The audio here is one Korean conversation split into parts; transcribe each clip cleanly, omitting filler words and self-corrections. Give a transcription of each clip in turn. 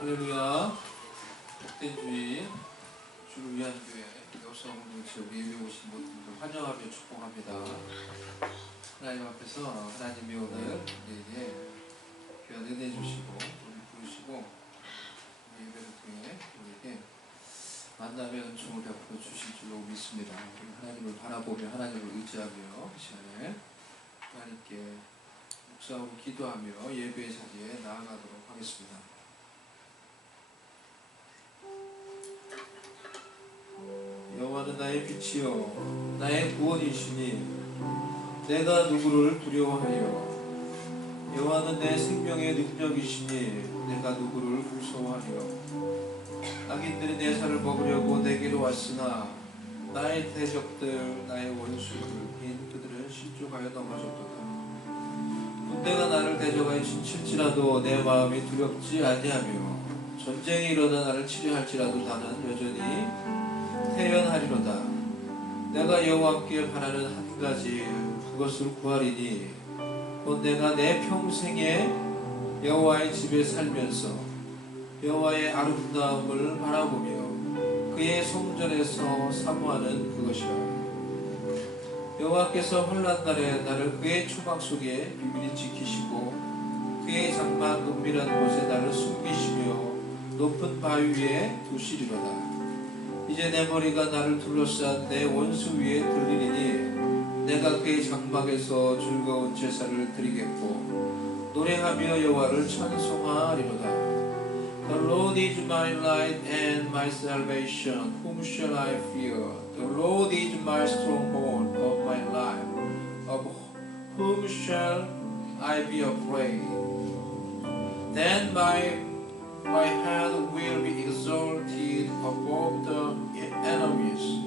할렐루야. 복된 주일 주를 위한 교회 역사공동체 우리 예배 오신 모두를 환영하며 축복합니다. 하나님 앞에서 하나님이 오늘 우리에게 귀한 은혜 주시고 우리 부르시고 우리 예배를 통해 우리에게 만남의 은총을 베풀어 주실 줄로 믿습니다. 우리 하나님을 바라보며 하나님을 의지하며 이 시간에 하나님께 묵상하고 기도하며 예배의 자리에 나아가도록 하겠습니다. 여호와는 나의 빛이요 나의 구원이시니 내가 누구를 두려워하리요. 여호와는 내 생명의 능력이시니 내가 누구를 무서워하리요. 악인들이 내 살을 먹으려고 내게로 왔으나 나의 대적들 나의 원수들 그들은 실족하여 넘어졌도다. 군대가 나를 대적하여 칠지라도 내 마음이 두렵지 아니하며 전쟁이 일어나 나를 치려할지라도 나는 여전히 태연하리로다. 내가 여호와께 바라는 한 가지 그것을 구하리니 곧 내가 내 평생에 여호와의 집에 살면서 여호와의 아름다움을 바라보며 그의 성전에서 사모하는 그것이라. 여호와께서 환난 날에 나를 그의 초막 속에 비밀히 지키시고 그의 장막 은밀한 곳에 나를 숨기시며 높은 바위 위에 두시리로다. 이제 내 머리가 나를 둘러싼 내 원수 위에 들리리니 내가 그의 장막에서 즐거운 제사를 드리겠고 노래하며 여호와를 찬송하리로다. The Lord is my light and my salvation. Whom shall I fear? The Lord is my stronghold of my life. Of whom shall I be afraid? Then my head will be exalted above the enemies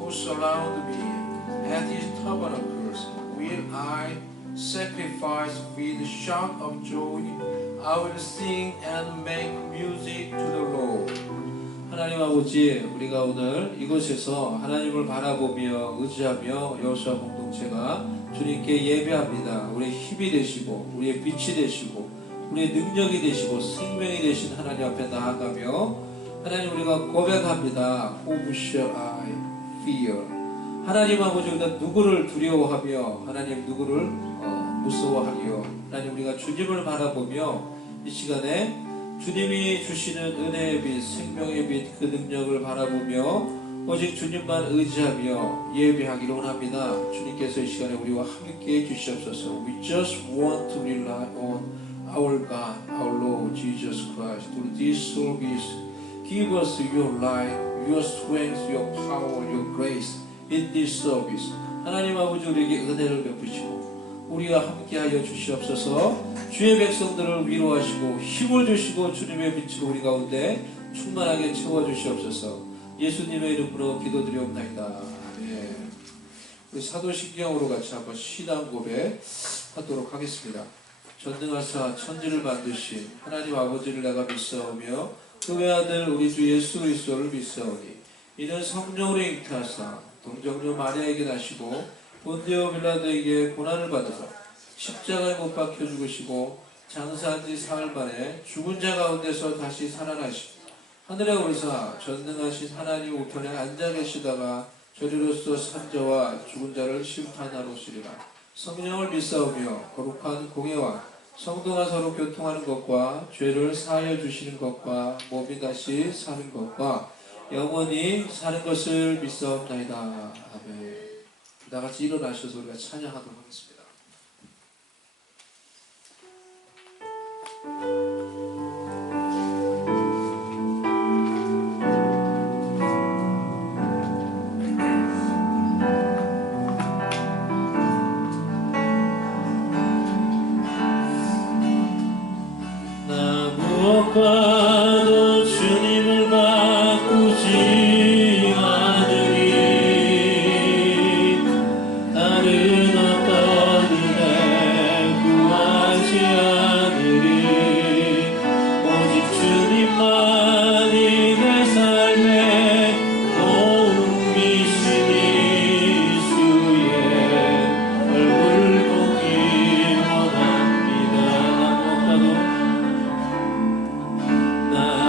who surround me. At his tabernacles will I sacrifice with shout of joy. I will sing and make music to the Lord. 하나님 아버지, 우리가 오늘 이곳에서 하나님을 바라보며 의지하며 여호수아 공동체가 주님께 예배합니다. 우리의 힘이 되시고 우리의 빛이 되시고 우리의 능력이 되시고 생명이 되신 하나님 앞에 나아가며 하나님 우리가 고백합니다. Whom shall I fear? 하나님 아버지, 우리가 누구를 두려워하며 하나님 누구를 무서워하리요. 하나님 우리가 주님을 바라보며 이 시간에 주님이 주시는 은혜의 빛, 생명의 빛, 그 능력을 바라보며 오직 주님만 의지하며 예배하기를 원합니다. 주님께서 이 시간에 우리와 함께 해주시옵소서. We just want to rely on our God, our Lord Jesus Christ. Through this service, give us your light, your strength, your power, your grace in this service. 하나님 아버지 우리에게 은혜를 베푸시고 우리와 함께하여 주시옵소서. 주의 백성들을 위로하시고 힘을 주시고 주님의 빛으로 우리 가운데 충만하게 채워주시옵소서. 예수님의 이름으로 기도드리옵나이다. 아멘. 우리 사도신경으로 같이 한번 신앙 고백 하도록 하겠습니다. 전능하사 천지를 만드신 하나님 아버지를 내가 믿사오며 그 외아들 우리 주 예수 그리스도를 믿사오니 이는 성령으로 잉태하사 동정녀 마리아에게 나시고 본디오 빌라도에게 고난을 받으사 십자가에 못 박혀 죽으시고 장사한 지 사흘 만에 죽은 자 가운데서 다시 살아나시고 하늘에 오르사 전능하신 하나님 우편에 앉아 계시다가 저리로서 산자와 죽은 자를 심판하러 오시리라. 성령을 믿사오며 거룩한 공예와 성도가 서로 교통하는 것과 죄를 사하여 주시는 것과 몸이 다시 사는 것과 영원히 사는 것을 믿사옵나이다. 아멘. 다같이 일어나셔서 우리가 찬양하도록 하겠습니다. 나 무엇과도 주님을 바꾸지 않으리. 다른 어떤 은혜 구하지 않으리. 오직 주님만이 내 삶의 도움이시니 주의 얼굴 보기 원합니다. 나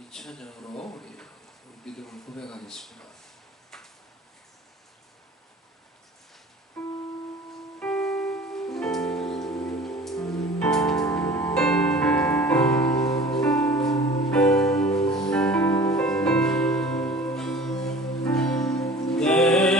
이 찬양으로 우리 믿음을 고백하겠습니다. 내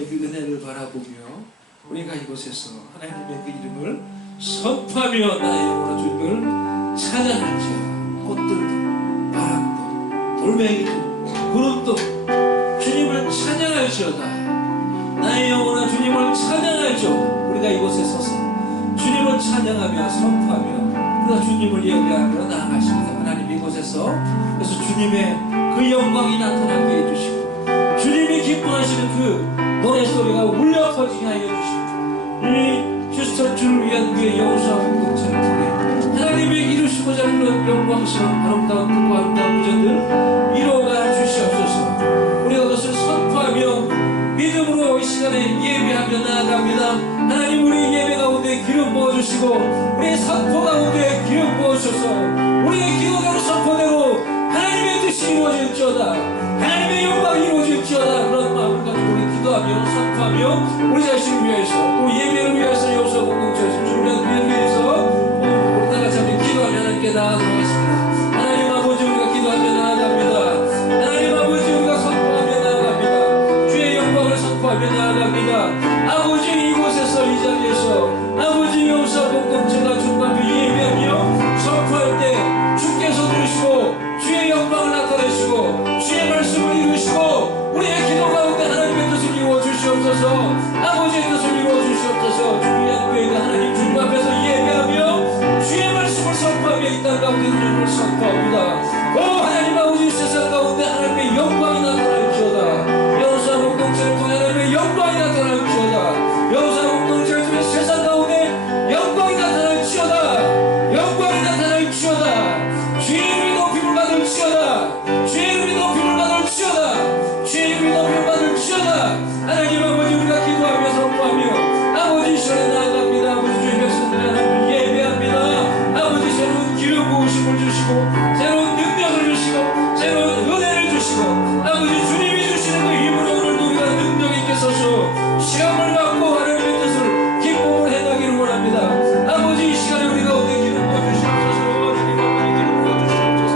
주님의 그 은혜를 바라보며 우리가 이곳에서 하나님의 그 이름을 선포하며 나의 영혼아 주님을 찬양할지어다. 꽃들도 바람도 돌멩이도 구름도 주님을 찬양할지어다. 나의 영혼아 주님을 찬양할지어다. 우리가 이곳에 서서 주님을 찬양하며 선포하며 그러나 주님을 예배하며 나아가십니다. 하나님 이곳에서 그래서 주님의 그 영광이 나타나게 해주시고 주님이 기뻐하시는 그 노래소리가 울려 퍼지게 하여 주시고 이 휴스턴주를 위한 그의 영수와 공동체를 통해 하나님의 이루시고자 하는 영광스러운 아름다운 뜻과 아름다운 비전들을 이루어가 주시옵소서. 우리가 그것을 선포하며 믿음으로 이 시간에 예배하며 나아갑니다. 하나님 우리 예배 가운데 기름 부어주시고 우리의 선포 가운데 기름 부어주셔서 우리의 기도대로 선포대로 하나님의 뜻이 이루어질지어다. 하나님의 영광이 이루어질지어다. 그런 마음을 가지고 우리 기도하며 선포하며 우리 자신을 위해서 또 예배를 위해서 여기서 공동체에서 준비한 위해서 우리 다같이 함께 기도하며 하나님께 나아가도록 하겠습니다. 하나님 아버지 우리가 기도하며 나아갑니다. 하나님 아버지 우리가 선포하며 나아갑니다. 주의 영광을 선포하며 나아갑니다. 아버지 이곳에서 이 자리에서 아버지 여기서 공동체가 준비하며 예배하며 선포할 때 주께서 들으시고 주의 영광을 나타내시고 주의 말씀을 이루시고 우리의 기도 가운데 하나님의 뜻을 이루어 주시옵소서. 아버지의 뜻을 이루어 주시옵소서. 주의 교회가 하나님 주님 앞에서 예배하며 주의 말씀을 선포하며 이 땅 가운데 주님을 선포합니다. 오 하나님 아버지 세상 가운데 하나님의 영광이 나타날지어다. 여호사 공동체를 통해 하나님의 영광이 나타날지어다. 여호사 공동체를 통해 세상 가운데 영광이 나타날지어다. 영광이 나타날지어다. 주의 이름이 높임을 받을지어다. 주의 이름이 높임을 받을지어다. 주의 이름이 높임을 받을지어다. 하나님 아버지 우리가 기도하며 선포하며 아버지 이 시간에 나아갑니다. 아버지 주의 백성들의 하나님을 예배합니다. 아버지 새로운 기름 부으심을 주시고 새로운 능력을 주시고 새로운 은혜를 주시고 아버지 주님이 주시는 그 힘으로 오늘도 우리가 능력 있게 서서 시험을 받고 하나님의 뜻을 기쁨을 해나기를 원합니다. 아버지 이 시간에 우리 가운데 기름 부어주시옵소서. 주님 아버지 기름 부어주시옵소서.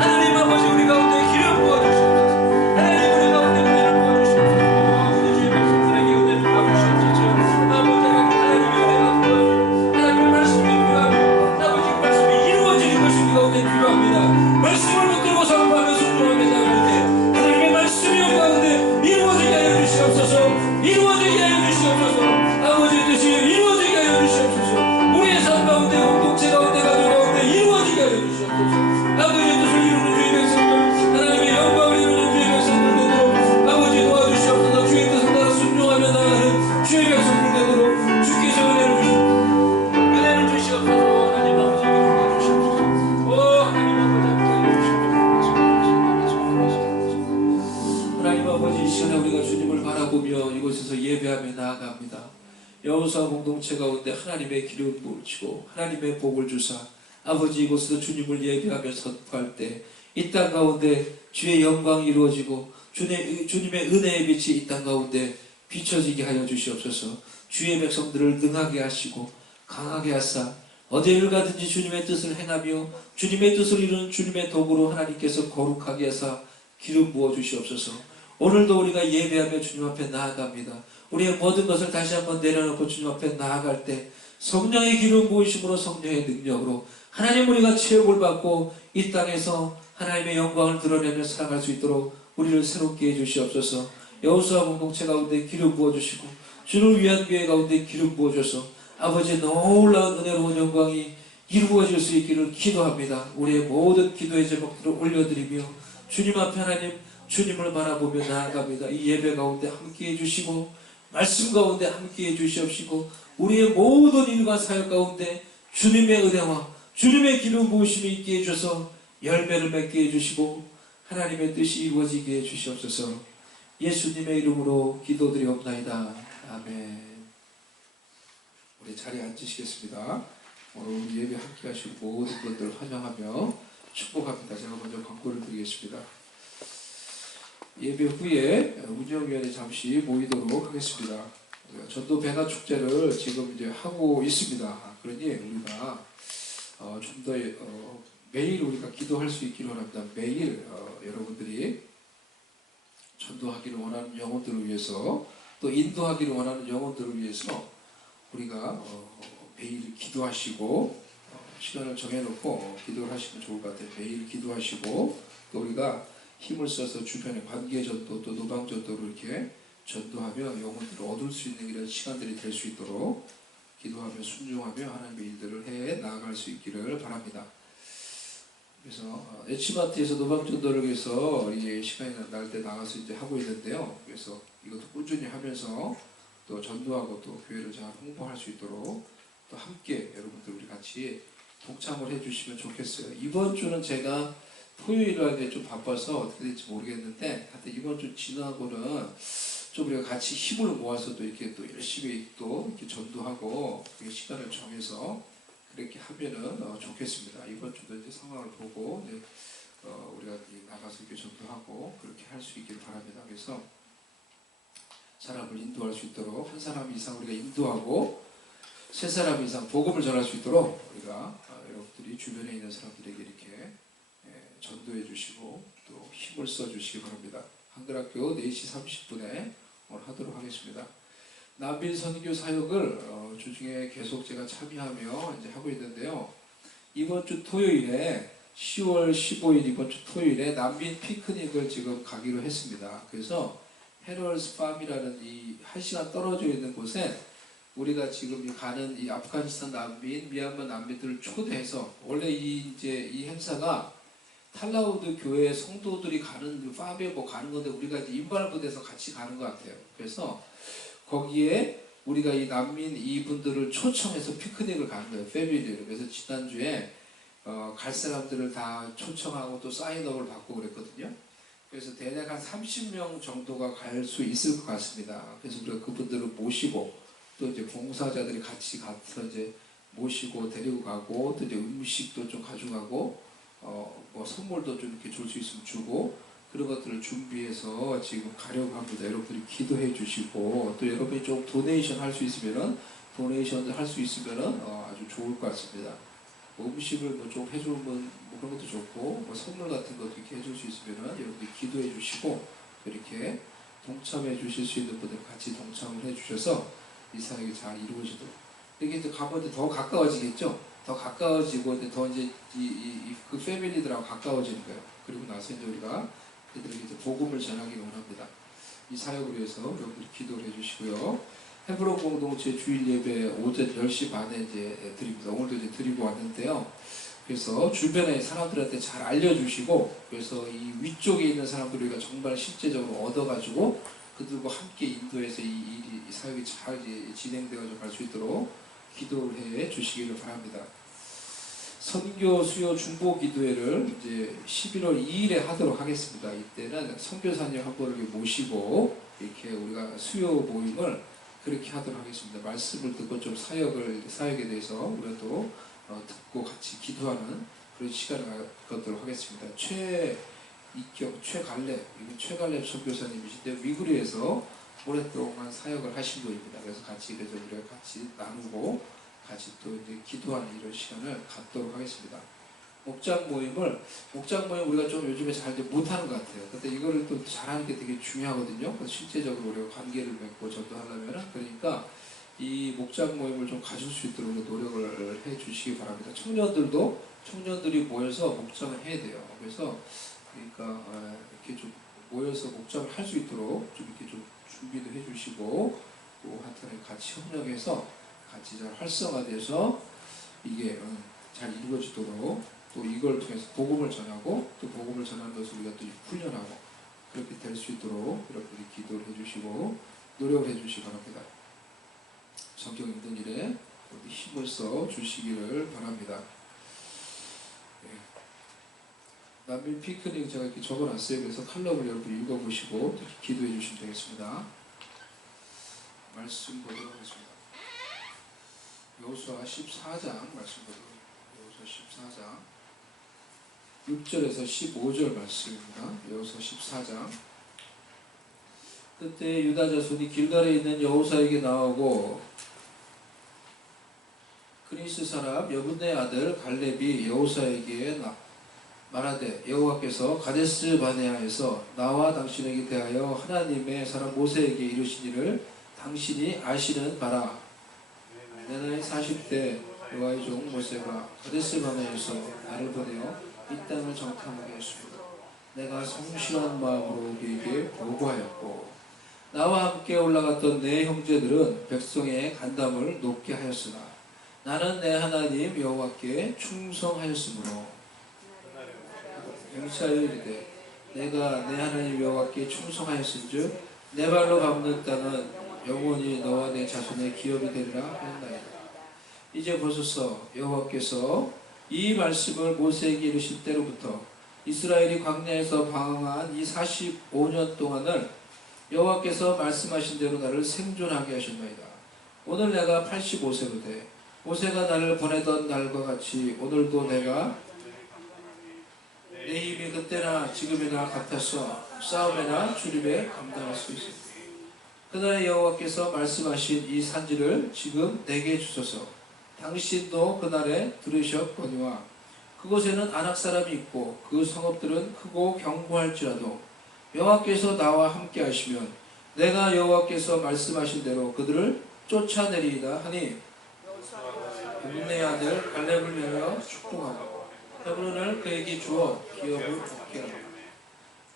하나님 아버지 우리 가운데 기름 부어주시옵소서. 하나님 우리 가운데 은혜를 부어주시옵소서. 아버지 주의 백성들에게 은혜를 부어주시옵소서. 아버지 하나님의 은혜가 필요하며 하나님의 말씀이 필요하며 아버지 그 말씀이 이루어지는 것이 우리 가운데 필요합니다. 말씀을 붙들고 선포하며 순종하며 나갈 때 하나님의 말씀이 우리 가운데 이루어지게 하여 주시옵소서. 이루어지게 하여 주시옵소서. 아버지의 뜻이 이루어지게 하여 주시옵소서. 우리의 삶 가운데 공동체 가운데 가족 가운데 이루어지게 하여 주시옵소서. 아버지의 뜻을 이루는 주의 백성들 하나님의 영광을 이루는 주의 백성들 되도록 아버지 도와주시옵소서. 주의 뜻을 따라 순종하며 나가는 주의 백성들 되도록 주께서 은혜를 주시옵소서. 하나님 아버지 도와주시옵소서. 오 하나님 아버지 하나님 아버지 이 시간에 우리가 주님을 바라보며 이곳에서 예배하며 나아갑니다. 여호사 공동체 가운데 하나님의 기름 부으시고 하나님의 복을 주사 아버지 이곳에서 주님을 예배하며 선포할 때 이 땅 가운데 주의 영광이 이루어지고 주님의 은혜의 빛이 이 땅 가운데 비춰지게 하여 주시옵소서. 주의 백성들을 능하게 하시고 강하게 하사 어디를 가든지 주님의 뜻을 행하며 주님의 뜻을 이루는 주님의 도구로 하나님께서 거룩하게 하사 기름 부어 주시옵소서. 오늘도 우리가 예배하며 주님 앞에 나아갑니다. 우리의 모든 것을 다시 한번 내려놓고 주님 앞에 나아갈 때 성령의 기름 부으심으로 성령의 능력으로 하나님 우리가 체육을 받고 이 땅에서 하나님의 영광을 드러내며 살아갈 수 있도록 우리를 새롭게 해주시옵소서. 여호수아 공동체 가운데 기름 부어주시고 주를 위한 교회 가운데 기름 부어줘서 아버지의 놀라운 은혜로운 영광이 이루어질 수 있기를 기도합니다. 우리의 모든 기도의 제목들을 올려드리며 주님 앞에 하나님 주님을 바라보며 나아갑니다. 이 예배 가운데 함께해 주시고 말씀 가운데 함께해 주시옵시고 우리의 모든 일과 사역 가운데 주님의 은혜와 주님의 기름 부으심이 있게 해주셔서 열매를 맺게 해주시고 하나님의 뜻이 이루어지게 해주시옵소서. 예수님의 이름으로 기도드리옵나이다. 아멘. 우리 자리에 앉으시겠습니다. 오늘 우리 예배 함께 하시고 모든 분들을 환영하며 축복합니다. 제가 먼저 광고를 드리겠습니다. 예배 후에 운영위원회 잠시 모이도록 하겠습니다. 전도 배나 축제를 지금 이제 하고 있습니다. 그러니 우리가 좀 더 매일 우리가 기도할 수 있기를 원합니다. 매일 여러분들이 전도하기를 원하는 영혼들을 위해서 또 인도하기를 원하는 영혼들을 위해서 우리가 매일 기도하시고 시간을 정해놓고 기도를 하시면 좋을 것 같아요. 매일 기도하시고 또 우리가 힘을 써서 주변의 관계 전도 또 노방 전도로 이렇게 전도하며 영혼들을 얻을 수 있는 이런 시간들이 될 수 있도록 기도하며 순종하며 하나님의 일들을 해 나아갈 수 있기를 바랍니다. 그래서 에치마트에서 노방 전도를 위해서 이 시간이 날 때 나가서 이제 하고 있는데요. 그래서 이것도 꾸준히 하면서 또 전도하고 또 교회를 잘 홍보할 수 있도록 또 함께 여러분들 우리 같이 동참을 해주시면 좋겠어요. 이번 주는 제가 토요일로 하기에 좀 바빠서 어떻게 될지 모르겠는데 하여튼 이번 주 지나고는 좀 우리가 같이 힘을 모아서 또 이렇게 또 열심히 또 이렇게 전도하고 시간을 정해서 그렇게 하면은 좋겠습니다. 이번 주도 이제 상황을 보고 이제 우리가 나가서 이렇게 전도하고 그렇게 할 수 있기를 바랍니다. 그래서 사람을 인도할 수 있도록 한 사람 이상 우리가 인도하고 세 사람 이상 복음을 전할 수 있도록 우리가 여러분들이 주변에 있는 사람들에게 이렇게 전도해 주시고 또 힘을 써 주시기 바랍니다. 한글학교 4시 30분에 오늘 하도록 하겠습니다. 난민 선교 사역을 주중에 계속 제가 참여하며 이제 하고 있는데요. 이번 주 토요일에 10월 15일 이번 주 토요일에 난민 피크닉을 지금 가기로 했습니다. 그래서 헤럴스 팜이라는 이 1시간 떨어져 있는 곳에 우리가 지금 가는 이 아프가니스탄 난민, 미얀마 난민들을 초대해서 원래 이 행사가 탈라우드 교회 성도들이 가는 팜에 뭐 가는 건데 우리가 이제 인발부대에서 같이 가는 것 같아요. 그래서 거기에 우리가 이 난민 이분들을 초청해서 피크닉을 가는 거예요. 패밀리로. 그래서 지난주에 갈 사람들을 다 초청하고 또 사인업을 받고 그랬거든요. 그래서 대략 한 30명 정도가 갈 수 있을 것 같습니다. 그래서 우리가 그분들을 모시고 또 이제 봉사자들이 같이 가서 이제 모시고 데리고 가고 또 이제 음식도 좀 가져가고 뭐 선물도 좀 이렇게 줄 수 있으면 주고 그런 것들을 준비해서 지금 가려고 합니다. 여러분들이 기도해 주시고 또 여러분이 좀 도네이션 할 수 있으면은 도네이션을 할 수 있으면은 아주 좋을 것 같습니다. 뭐 음식을 뭐 좀 해주면 뭐 그런 것도 좋고 뭐 선물 같은 것도 이렇게 해줄 수 있으면은 여러분들이 기도해 주시고 이렇게 동참해 주실 수 있는 분들 같이 동참을 해 주셔서 이 사역이 잘 이루어지도록 이렇게 이제 가면 더 가까워지겠죠. 더 가까워지고 이제 더 이제 그 패밀리들하고 가까워지는 거예요. 그리고 나서 이제 우리가 그들에게 이제 복음을 전하기 원합니다. 이 사역을 위해서 여러분들이 기도를 해주시고요. 헤브론 공동체 주일 예배 오전 10시 반에 이제 드립니다. 오늘도 이제 드리고 왔는데요. 그래서 주변의 사람들한테 잘 알려주시고 그래서 이 위쪽에 있는 사람들을 우리가 정말 실제적으로 얻어가지고 그들과 함께 인도해서 이 사역이 잘 이제 진행되어져 갈 수 있도록 기도를 해 주시기를 바랍니다. 선교 수요 중보 기도회를 이제 11월 2일에 하도록 하겠습니다. 이때는 선교사님 한 분을 모시고 이렇게 우리가 수요 모임을 그렇게 하도록 하겠습니다. 말씀을 듣고 좀 사역에 대해서 우리가 또 듣고 같이 기도하는 그런 시간을 갖도록 하겠습니다. 최갈렙 선교사님이신데 위구르에서 오랫동안 사역을 하신 분입니다. 그래서 우리가 같이 나누고 같이 또 이제 기도하는 이런 시간을 갖도록 하겠습니다. 목장 모임 우리가 좀 요즘에 잘 못하는 것 같아요. 근데 이거를 또 잘하는 게 되게 중요하거든요. 그래서 실제적으로 우리가 관계를 맺고 전도하려면은 그러니까 이 목장 모임을 좀 가질 수 있도록 노력을 해 주시기 바랍니다. 청년들이 모여서 목장을 해야 돼요. 그래서 그러니까 이렇게 좀 모여서 목장을 할 수 있도록 좀 이렇게 좀 준비도 해 주시고 또 하여튼 같이 협력해서 같이 잘 활성화돼서 이게 잘 이루어지도록 또 이걸 통해서 복음을 전하고 또 복음을 전하는 것을 우리가 또 훈련하고 그렇게 될 수 있도록 여러분들이 기도를 해주시고 노력을 해주시기 바랍니다. 성경 힘든 일에 힘을 써 주시기를 바랍니다. 난민 피크닉 제가 이렇게 적어놨어요. 그래서 칼럼을 여러분 읽어보시고 기도해 주시면 되겠습니다. 말씀 보도록 하겠습니다. 여호수아 14장 말씀 보도록 여호수아 14장 6절에서 15절 말씀입니다. 여호수아 14장 그때 유다 자손이 길갈에 있는 여호수아에게 나오고 그리스 사람 여분의 아들 갈렙이 여호사에게 말하되 여호와께서 가데스 바네아에서 나와 당신에게 대하여 하나님의 사람 모세에게 이르신 일을 당신이 아시는 바라. 내 나이 40대 여호와의 종 모세가 가데스 바네아에서 나를 보내어 이 땅을 정탐하게 했습니다. 내가 성실한 마음으로 그에게 보고하였고 나와 함께 올라갔던 내 형제들은 백성의 간담을 높게 하였으나 나는 내 하나님 여호와께 충성하였으므로 영시하여 이르되 내가 내 하나님 여호와께 충성하였은즉 내 발로 밟는 땅은 영원히 너와 내 자손의 기업이 되리라 하였나이다. 이제 보소서 여호와께서 이 말씀을 모세에게 이르실 때로부터 이스라엘이 광야에서 방황한 이 45년 동안을 여호와께서 말씀하신 대로 나를 생존하게 하셨나이다. 오늘 내가 85세로 돼 모세가 나를 보내던 날과 같이 오늘도 내가 내 힘이 그때나 지금이나 같아서 싸움에나 주림에 감당할 수 있습니다. 그날에 여호와께서 말씀하신 이 산지를 지금 내게 주소서. 당신도 그날에 들으셨거니와 그곳에는 아낙 사람이 있고 그 성읍들은 크고 견고할지라도 여호와께서 나와 함께 하시면 내가 여호와께서 말씀하신 대로 그들을 쫓아내리이다 하니 여분의 아들 갈렙을 위하여 축복하고 헤브론을 그에게 주어 기업을 얻게 하고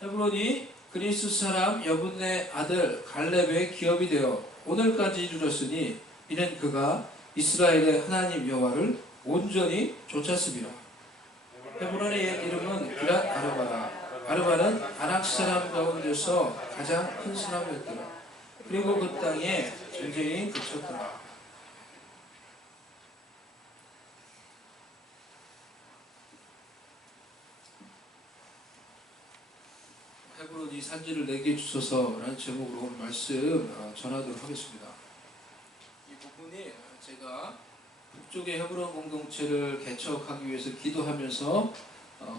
헤브론이 그리스 사람 여분의 아들 갈렙의 기업이 되어 오늘까지 이르렀으니 이는 그가 이스라엘의 하나님 여호와를 온전히 쫓았습니다. 헤브론의 옛 이름은 기랏 아르바라. 아르바는 아낙 사람 가운데서 가장 큰 사람이었더라. 그리고 그 땅에 전쟁이 그쳤더라. 헤브론이 산지를 내게 주소서라는 제목으로 오늘 말씀 전하도록 하겠습니다. 이 부분이 제가 북쪽의 헤브론 공동체를 개척하기 위해서 기도하면서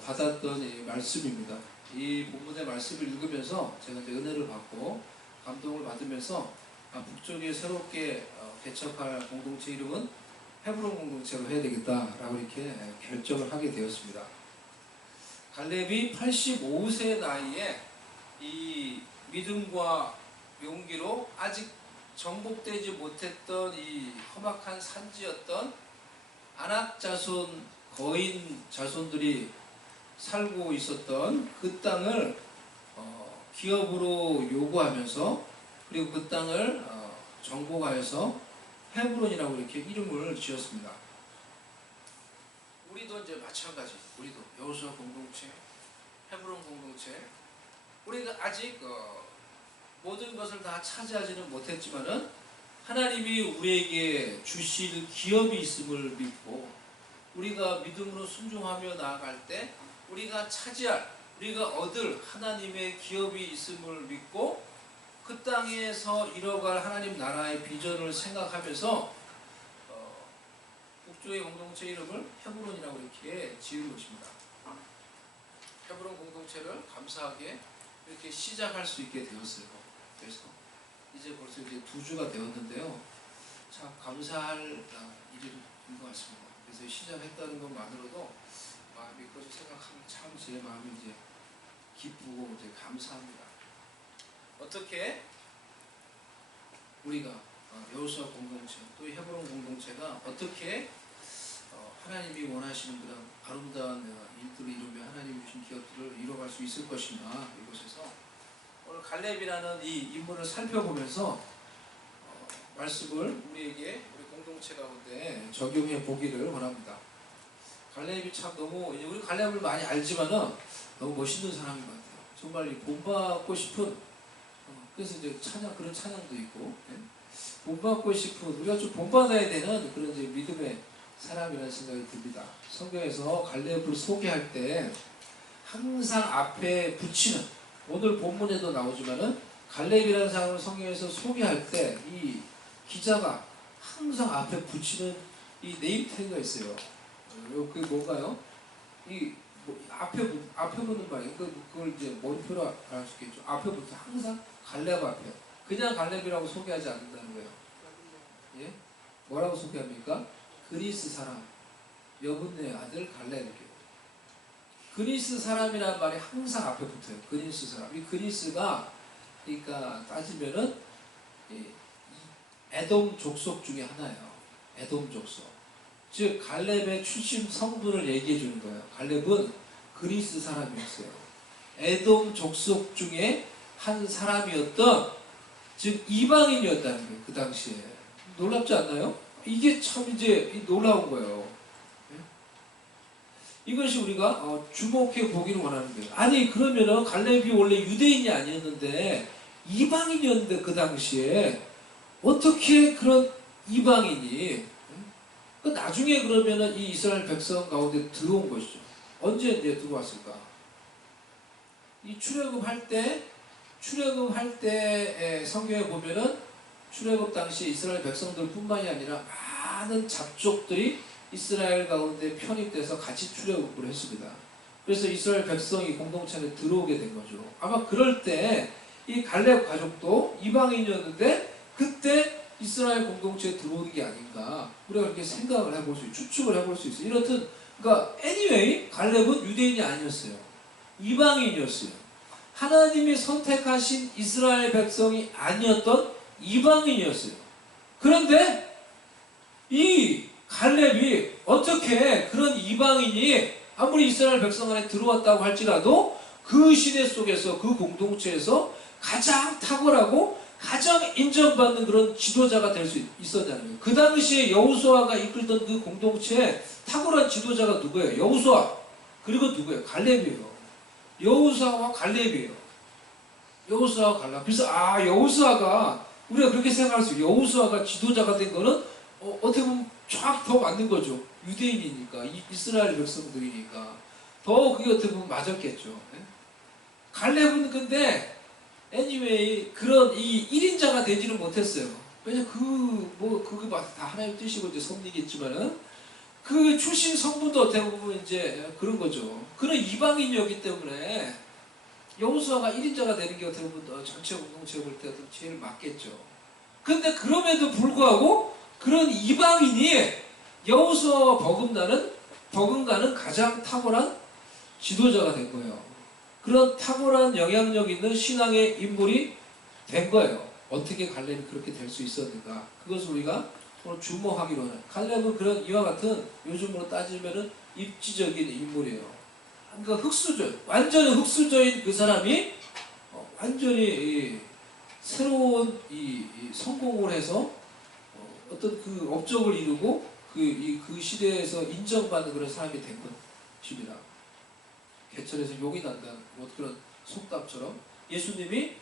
받았던 이 말씀입니다. 이 본문의 말씀을 읽으면서 제가 이제 은혜를 받고 감동을 받으면서 북쪽에 새롭게 개척할 공동체 이름은 헤브론 공동체로 해야 되겠다라고 이렇게 결정을 하게 되었습니다. 갈렙이 85세 나이에 이 믿음과 용기로 아직 정복되지 못했던 이 험악한 산지였던 아낙 자손, 거인 자손들이 살고 있었던 그 땅을 기업으로 요구하면서 그리고 그 땅을 정복하여서 헤브론이라고 이렇게 이름을 지었습니다. 우리도 이제 마찬가지, 우리도 여호수아 공동체, 헤브론 공동체, 우리가 아직 모든 것을 다 차지하지는 못했지만은 하나님이 우리에게 주실 기업이 있음을 믿고 우리가 믿음으로 순종하며 나아갈 때 우리가 차지할, 우리가 얻을 하나님의 기업이 있음을 믿고 그 땅에서 이뤄갈 하나님 나라의 비전을 생각하면서 북쪽의 공동체 이름을 헤브론이라고 이렇게 지은 것입니다. 헤브론 공동체를 감사하게 이렇게 시작할 수 있게 되었어요. 그래서 이제 벌써 이제 2주가 되었는데요. 참 감사할 일인 것 같습니다. 그래서 시작했다는 것만으로도 마음이 그것을 생각하면 참 제 마음이 이제 기쁘고 이제 감사합니다. 어떻게 우리가 여호수아 공동체 또 헤브론 공동체가 어떻게 하나님이 원하시는 그런 아름다운 일들을 이루며 하나님이 주신 기업들을 이뤄갈 수 있을 것인가 이곳에서 오늘 갈렙이라는 이 인물을 살펴보면서 말씀을 우리에게 우리 공동체 가운데 적용해 보기를 원합니다. 갈렙이 참 너무 우리 갈렙을 많이 알지만은 너무 멋있는 사람인 것 같아요. 정말 본받고 싶은 그래서 이제 그런 찬양도 있고 본받고 싶은 우리가 좀 본받아야 되는 그런 이제 믿음의 사람이라는 생각이 듭니다. 성경에서 갈렙을 소개할 때 항상 앞에 붙이는 오늘 본문에도 나오지만은 갈렙이라는 사람을 성경에서 소개할 때 이 기자가 항상 앞에 붙이는 이 네임태그가 있어요. 그게 뭔가요? 앞에 붙는 말이에요. 그걸 이제 머리표로 알 수 있겠죠. 앞에 붙어 항상 갈렙 앞에 그냥 갈렙이라고 소개하지 않는다는 거예요. 예? 뭐라고 소개합니까? 그리스 사람 여분의 아들 갈렙에게. 그리스 사람이라는 말이 항상 앞에 붙어요. 그리스 사람. 이 그리스가 그러니까 따지면은 에돔 족속 중에 하나예요. 에돔 족속. 즉 갈렙의 출신 성분을 얘기해 주는 거예요. 갈렙은 그리스 사람이었어요. 에돔 족속 중에 한 사람이었던, 즉 이방인이었다는 거예요. 그 당시에. 놀랍지 않나요? 이게 참 이제 놀라운 거예요. 이것이 우리가 주목해 보기를 원하는 거예요. 아니 그러면은 갈렙이 원래 유대인이 아니었는데 이방인이었는데 그 당시에 어떻게 그런 이방인이 나중에 그러면은 이 이스라엘 백성 가운데 들어온 것이죠. 언제 이제 들어왔을까? 이 출애굽할 때 성경에 보면은 출애굽 당시 이스라엘 백성들뿐만이 아니라 많은 잡족들이 이스라엘 가운데 편입돼서 같이 출애굽을 했습니다. 그래서 이스라엘 백성이 공동체 안에 들어오게 된 거죠. 아마 그럴 때 이 갈렙 가족도 이방인이었는데 그때 이스라엘 공동체에 들어오는 게 아닌가, 우리가 그렇게 생각을 해볼 수 있어요. 추측을 해볼 수 있어요. 이렇든 그러니까 anyway 갈렙은 유대인이 아니었어요. 이방인이었어요. 하나님이 선택하신 이스라엘 백성이 아니었던 이방인이었어요. 그런데 이 갈렙이 어떻게 그런 이방인이 아무리 이스라엘 백성 안에 들어왔다고 할지라도 그 시대 속에서 그 공동체에서 가장 탁월하고 가장 인정받는 그런 지도자가 될 수 있었냐는 거예요. 그 당시에 여호수아가 이끌던 그 공동체에 탁월한 지도자가 누구예요? 여호수아. 그리고 누구예요? 갈렙이에요. 여호수아와 갈렙이에요. 여호수아와 갈렙. 그래서 여호수아가, 우리가 그렇게 생각할 수 있어요. 여호수아가 지도자가 된 거는 어떻게 보면 쫙 더 맞는 거죠. 유대인이니까, 이스라엘 백성들이니까 더 그게 어떻게 보면 맞았겠죠. 갈렙은 근데 anyway 그런 이 1인자가 되지는 못했어요. 왜냐 그게 다 하나님 뜻이고 이제 섭리겠지만은 그 출신 성분도 어떻게 보면 이제 그런 거죠. 그런 이방인이었기 때문에 여호수아가 1인자가 되는 게 어떻게 보면 전체 공동체 볼 때 제일 맞겠죠. 근데 그럼에도 불구하고 그런 이방인이 여호수아와 버금가는 가장 탁월한 지도자가 된 거예요. 그런 탁월한 영향력 있는 신앙의 인물이 된 거예요. 어떻게 갈렙이 그렇게 될 수 있었는가? 그것을 우리가 오늘 주목하기로 하는. 갈렙은 그런 이와 같은, 요즘으로 따지면은 입지적인 인물이에요. 그러니까 완전히 흑수저인 그 사람이 완전히 새로운 이 성공을 해서 어떤 그 업적을 이루고 그 시대에서 인정받는 그런 사람이 된 것입니다. 개천에서 용이 난다는 그런 속담처럼 예수님이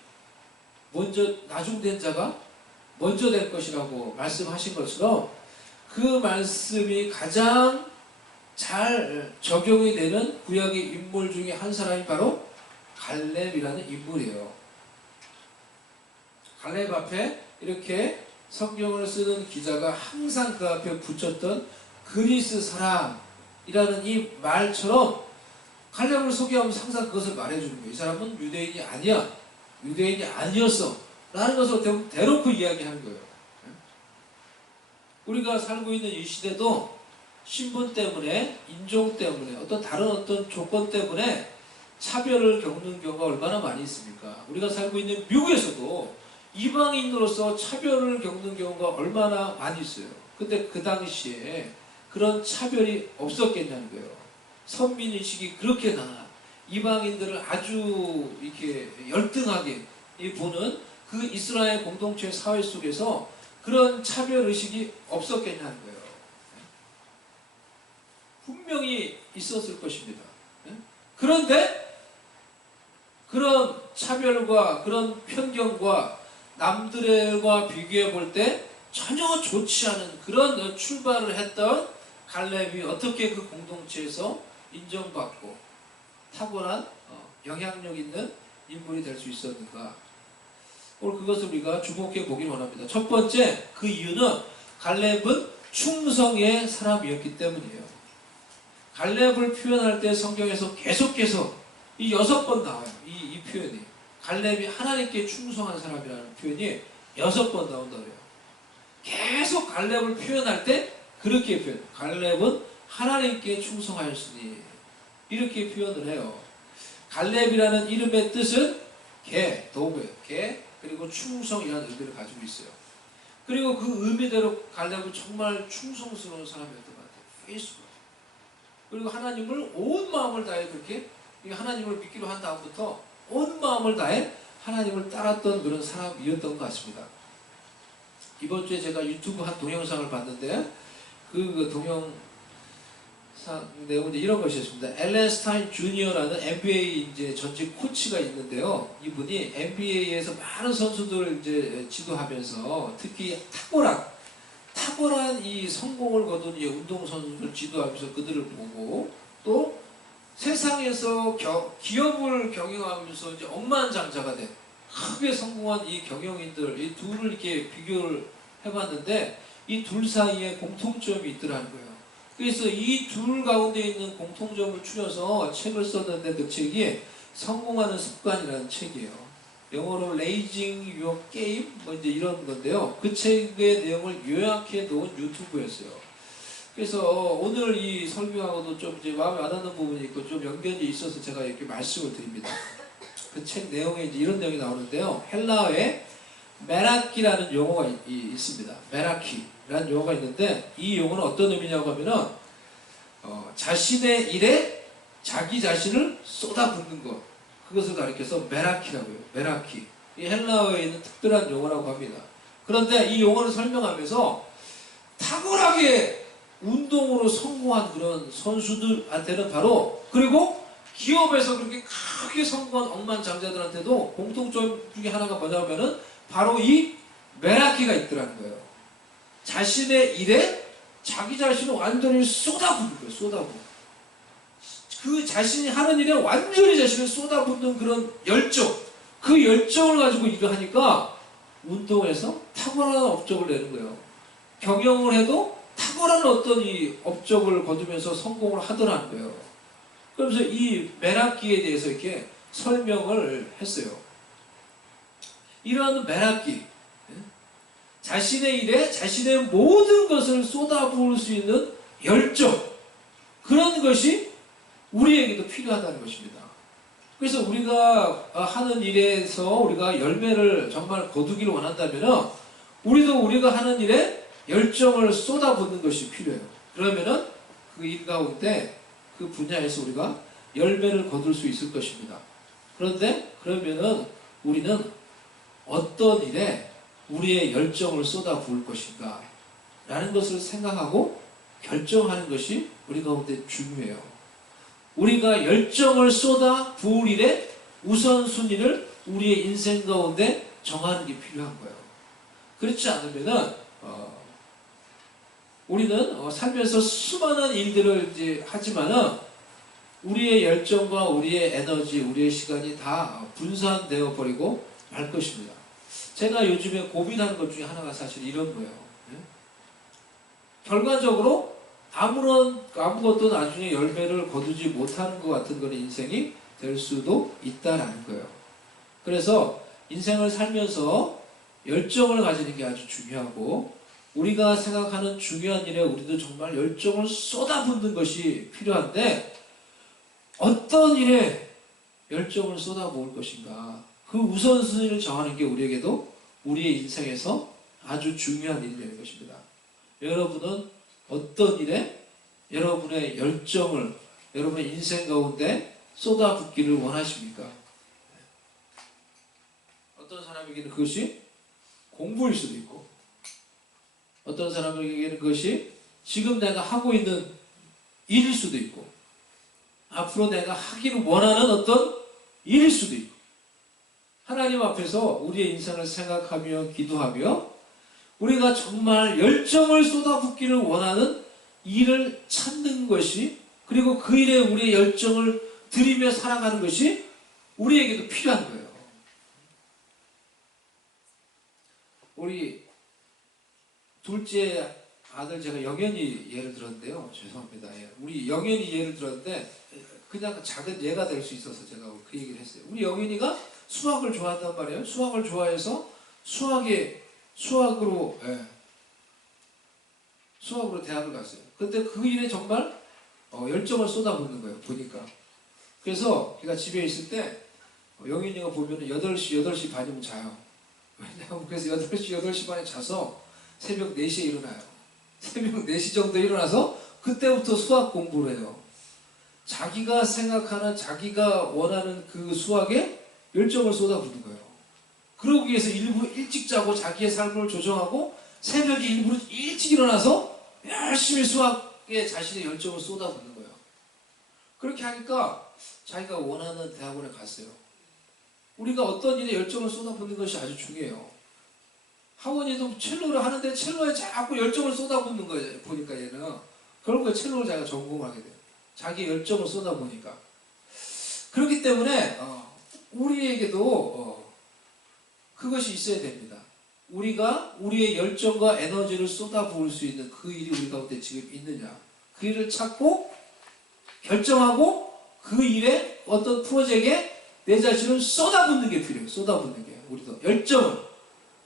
나중된 자가 먼저 될 것이라고 말씀하신 것처럼 그 말씀이 가장 잘 적용이 되는 구약의 인물 중에 한 사람이 바로 갈렙이라는 인물이에요. 갈렙 앞에 이렇게 성경을 쓰는 기자가 항상 그 앞에 붙였던 그리스 사람이라는 이 말처럼 갈렙을 소개하면서 항상 그것을 말해주는 거예요. 이 사람은 유대인이 아니야. 유대인이 아니었어. 라는 것을 대놓고 이야기하는 거예요. 우리가 살고 있는 이 시대도 신분 때문에, 인종 때문에, 다른 어떤 조건 때문에 차별을 겪는 경우가 얼마나 많이 있습니까? 우리가 살고 있는 미국에서도 이방인으로서 차별을 겪는 경우가 얼마나 많이 있어요. 근데 그 당시에 그런 차별이 없었겠냐는 거예요. 선민의식이 그렇게 강한 이방인들을 아주 이렇게 열등하게 보는 그 이스라엘 공동체 사회 속에서 그런 차별의식이 없었겠냐는 거예요. 분명히 있었을 것입니다. 그런데 그런 차별과 그런 편견과 남들과 비교해 볼 때 전혀 좋지 않은 그런 출발을 했던 갈렙이 어떻게 그 공동체에서 인정받고 탁월한 영향력 있는 인물이 될 수 있었는가? 오늘 그것을 우리가 주목해 보기를 원합니다. 첫 번째, 그 이유는 갈렙은 충성의 사람이었기 때문이에요. 갈렙을 표현할 때 성경에서 계속해서 이 6번 나와요. 이 표현이. 갈렙이 하나님께 충성한 사람이라는 표현이 6번 나온다 그래요. 계속 갈렙을 표현할 때 그렇게 표현. 갈렙은 하나님께 충성하였으니 이렇게 표현을 해요. 갈렙이라는 이름의 뜻은 개, 도구예요. 개, 그리고 충성이라는 의미를 가지고 있어요. 그리고 그 의미대로 갈렙은 정말 충성스러운 사람이었던 것 같아요. 페이스북. 그리고 하나님을 온 마음을 다해 그렇게 하나님을 믿기로 한 다음부터 온 마음을 다해 하나님을 따랐던 그런 사람이었던 것 같습니다. 이번 주에 제가 유튜브 한 동영상을 봤는데 그 동영상 내용은 이런 것이었습니다. 앨런 스타인 주니어라는 NBA 이제 전직 코치가 있는데요. 이분이 NBA에서 많은 선수들을 이제 지도하면서 특히 탁월한 이 성공을 거둔 이 운동 선수들 지도하면서 그들을 보고 또 세상에서 기업을 경영하면서 이제 억만장자가 된 크게 성공한 이 경영인들 이 둘을 이렇게 비교를 해봤는데 이 둘 사이에 공통점이 있더라는 거예요. 그래서 이 둘 가운데 있는 공통점을 추려서 책을 썼는데 그 책이 성공하는 습관이라는 책이에요. 영어로 Raising Your Game 뭐 이제 이런 건데요. 그 책의 내용을 요약해 놓은 유튜브였어요. 그래서 오늘 이 설교하고도 좀 이제 마음에 와닿는 부분이 있고 좀 연결이 있어서 제가 이렇게 말씀을 드립니다. 그 책 내용에 이제 이런 내용이 나오는데요. 헬라어에 메라키라는 용어가 있습니다. 메라키라는 용어가 있는데 이 용어는 어떤 의미냐고 하면은 자신의 일에 자기 자신을 쏟아붓는 것 그것을 가리켜서 메라키라고요. 메라키. 이 헬라어에 있는 특별한 용어라고 합니다. 그런데 이 용어를 설명하면서 탁월하게 운동으로 성공한 그런 선수들한테는 바로 그리고 기업에서 그렇게 크게 성공한 억만장자들한테도 공통점 중에 하나가 뭐냐면은 바로 이 메라키가 있더라는 거예요. 자신의 일에 자기 자신을 완전히 쏟아붓는 거예요. 쏟아붓는. 그 자신이 하는 일에 완전히 자신을 쏟아붓는 그런 열정. 그 열정을 가지고 일을 하니까 운동에서 탁월한 업적을 내는 거예요. 경영을 해도 탁월한 어떤 이 업적을 거두면서 성공을 하더라는 거예요. 그러면서 이 메라키에 대해서 이렇게 설명을 했어요. 이러한 메라키, 자신의 일에 자신의 모든 것을 쏟아부을 수 있는 열정, 그런 것이 우리에게도 필요하다는 것입니다. 그래서 우리가 하는 일에서 우리가 열매를 정말 거두기를 원한다면 우리가 하는 일에 열정을 쏟아붓는 것이 필요해요. 그러면은 그 일 가운데 그 분야에서 우리가 열매를 거둘 수 있을 것입니다. 그런데 그러면은 우리는 어떤 일에 우리의 열정을 쏟아 부을 것인가 라는 것을 생각하고 결정하는 것이 우리 가운데 중요해요. 우리가 열정을 쏟아 부을 일에 우선순위를 우리의 인생 가운데 정하는 게 필요한 거예요. 그렇지 않으면은 우리는 살면서 수많은 일들을 이제 하지만은 우리의 열정과 우리의 에너지, 우리의 시간이 다 분산되어 버리고 말 것입니다. 제가 요즘에 고민하는 것 중에 하나가 사실 이런 거예요. 결과적으로 아무것도 나중에 열매를 거두지 못하는 것 같은 그런 인생이 될 수도 있다라는 거예요. 그래서 인생을 살면서 열정을 가지는 게 아주 중요하고 우리가 생각하는 중요한 일에 우리도 정말 열정을 쏟아붓는 것이 필요한데 어떤 일에 열정을 쏟아부을 것인가 그 우선순위를 정하는 게 우리에게도 우리의 인생에서 아주 중요한 일이 되는 것입니다. 여러분은 어떤 일에 여러분의 열정을 여러분의 인생 가운데 쏟아붓기를 원하십니까? 어떤 사람에게는 그것이 공부일 수도 있고 어떤 사람에게는 그것이 지금 내가 하고 있는 일일 수도 있고 앞으로 내가 하기를 원하는 어떤 일일 수도 있고 하나님 앞에서 우리의 인생을 생각하며 기도하며 우리가 정말 열정을 쏟아붓기를 원하는 일을 찾는 것이 그리고 그 일에 우리의 열정을 들이며 살아가는 것이 우리에게도 필요한 거예요. 우리 둘째 아들 제가 영현이 예를 들었는데요. 죄송합니다. 우리 영현이 예를 들었는데 그냥 작은 예가 될 수 있어서 제가 그 얘기를 했어요. 우리 영현이가 수학을 좋아한단 말이에요. 수학을 좋아해서 수학으로 수학으로 대학을 갔어요. 근데 그 일에 정말 열정을 쏟아붓는 거예요. 보니까. 그래서 제가 집에 있을 때 영인이가 보면은 8시 반이면 자요. 왜냐하면 그래서 8시 반에 자서 새벽 4시에 일어나요. 새벽 4시 정도 일어나서 그때부터 수학 공부를 해요. 자기가 생각하는, 자기가 원하는 그 수학에 열정을 쏟아붓는 거예요. 그러기 위해서 일부 일찍 자고 자기의 삶을 조정하고 새벽에 일부러 일찍 일어나서 열심히 수학에 자신의 열정을 쏟아붓는 거예요. 그렇게 하니까 자기가 원하는 대학원에 갔어요. 우리가 어떤 일에 열정을 쏟아붓는 것이 아주 중요해요. 하원이도 첼로를 하는데 첼로에 자꾸 열정을 쏟아붓는 거예요. 보니까 얘는. 그런 첼로를 자기가 전공하게 돼요. 자기 열정을 쏟아보니까. 그렇기 때문에 우리에게도 그것이 있어야 됩니다. 우리가 우리의 열정과 에너지를 쏟아부을 수 있는 그 일이 우리 가운데 지금 있느냐. 그 일을 찾고 결정하고 그 일에 어떤 프로젝트에 내 자신을 쏟아붓는 게 필요해요. 쏟아붓는 게. 우리도 열정을.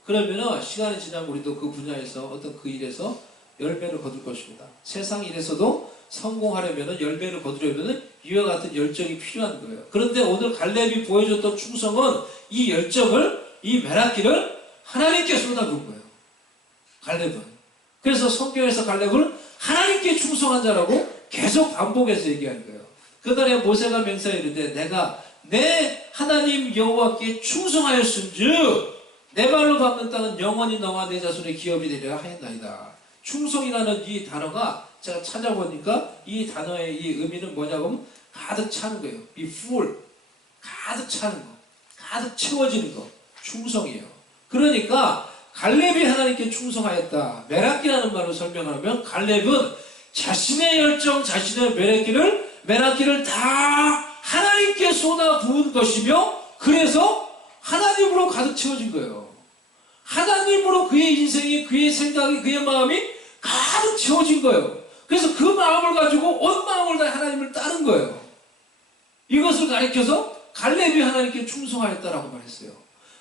그러면은 시간이 지나면 우리도 그 분야에서 어떤 그 일에서 열매를 거둘 것입니다. 세상 일에서도 성공하려면은 열매를 거두려면은 이와 같은 열정이 필요한 거예요. 그런데 오늘 갈렙이 보여줬던 충성은 이 열정을, 이 메라키를 하나님께 쏟아부은 거예요. 갈렙은. 그래서 성경에서 갈렙을 하나님께 충성한 자라고 계속 반복해서 얘기하는 거예요. 그날에 모세가 맹세하여 이르되 내가 내 하나님 여호와께 충성하였은즉 내 발로 밟는 땅은 영원히 너와 내 자손의 기업이 되리라 하였나이다. 충성이라는 이 단어가 제가 찾아보니까 이 단어의 이 의미는 뭐냐고 가득 차는 거예요. be full. 가득 차는 거. 가득 채워지는 거. 충성이에요. 그러니까 갈렙이 하나님께 충성하였다. 메라키라는 말로 설명하면 갈렙은 자신의 열정, 자신의 메라키를 다 하나님께 쏟아부은 것이며 그래서 하나님으로 가득 채워진 거예요. 하나님으로 그의 인생이, 그의 생각이, 그의 마음이 가득 채워진 거예요. 그래서 그 마음을 가지고 온 마음을 다 하나님을 따른 거예요. 이것을 가리켜서 갈렙이 하나님께 충성하였다라고 말했어요.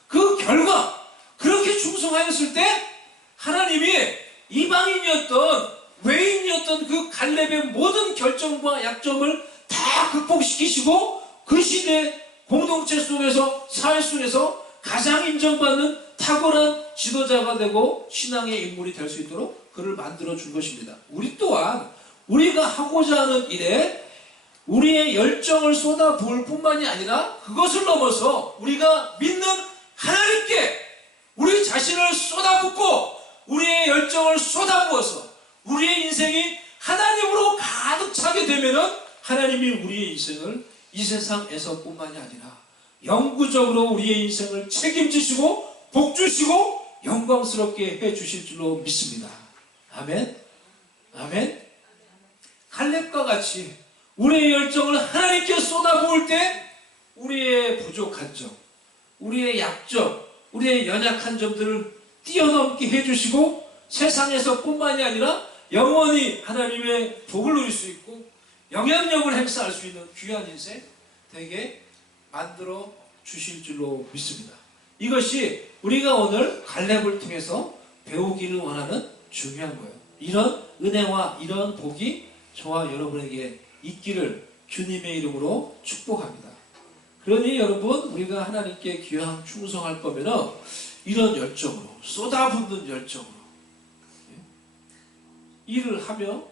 그 결과 그렇게 충성하였을 때 하나님이 이방인이었던 외인이었던 그 갈렙의 모든 결정과 약점을 다 극복시키시고 그 시대 공동체 속에서 사회 속에서 가장 인정받는 탁월한 지도자가 되고 신앙의 인물이 될 수 있도록 그를 만들어 준 것입니다. 우리 또한 우리가 하고자 하는 일에 우리의 열정을 쏟아부을 뿐만이 아니라 그것을 넘어서 우리가 믿는 하나님께 우리 자신을 쏟아붓고 우리의 열정을 쏟아부어서 우리의 인생이 하나님으로 가득 차게 되면은 하나님이 우리의 인생을 이 세상에서 뿐만이 아니라 영구적으로 우리의 인생을 책임지시고 복주시고 영광스럽게 해주실 줄로 믿습니다. 아멘. 아멘. 갈렙과 같이 우리의 열정을 하나님께 쏟아부을 때 우리의 부족한 점, 우리의 약점, 우리의 연약한 점들을 뛰어넘게 해주시고 세상에서 뿐만이 아니라 영원히 하나님의 복을 누릴 수 있고 영향력을 행사할 수 있는 귀한 인생 되게 만들어 주실 줄로 믿습니다. 이것이 우리가 오늘 갈렙을 통해서 배우기를 원하는 중요한 거예요. 이런 은혜와 이런 복이 저와 여러분에게 있기를 주님의 이름으로 축복합니다. 그러니 여러분 우리가 하나님께 귀한 충성할 거면 이런 열정으로 쏟아붓는 열정으로 일을 하며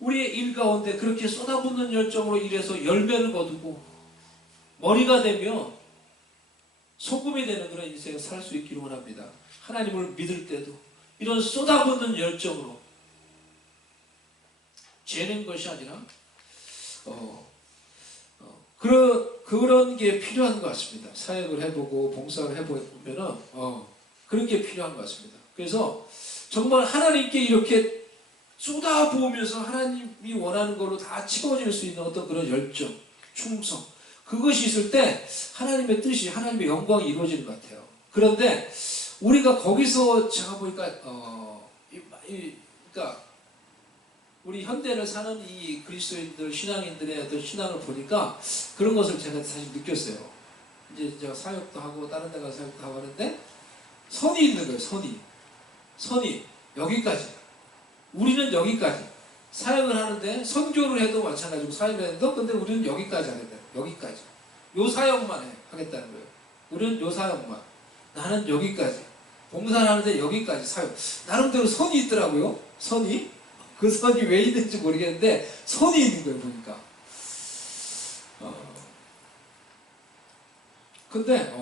우리의 일 가운데 그렇게 쏟아붓는 열정으로 일해서 열매를 거두고 머리가 되며 소금이 되는 그런 인생을 살 수 있기를 원합니다. 하나님을 믿을 때도 이런 쏟아붓는 열정으로 재는 것이 아니라 그런 게 필요한 것 같습니다. 사역을 해보고 봉사를 해보면은 그런 게 필요한 것 같습니다. 그래서 정말 하나님께 이렇게 쏟아부으면서 하나님이 원하는 걸로 다 채워질 수 있는 어떤 그런 열정, 충성 그것이 있을 때 하나님의 뜻이 하나님의 영광이 이루어지는 것 같아요. 그런데 우리가 거기서 제가 보니까 그러니까 우리 현대를 사는 이 그리스도인들 신앙인들의 어떤 신앙을 보니까 그런 것을 제가 사실 느꼈어요. 이제 제가 사역도 하고 다른 데 가서 사역도 하고 하는데 선이 있는 거예요. 선이 여기까지 우리는 여기까지 사역을 하는데, 선교를 해도 마찬가지고 사역을 해도, 근데 우리는 여기까지 하겠다. 여기까지. 요 사역만 하겠다는 거예요. 우리는 요 사역만. 나는 여기까지. 봉사를 하는데 여기까지 사역. 나름대로 선이 있더라고요. 선이. 그 선이 왜 있는지 모르겠는데 선이 있는 거예요, 보니까. 근데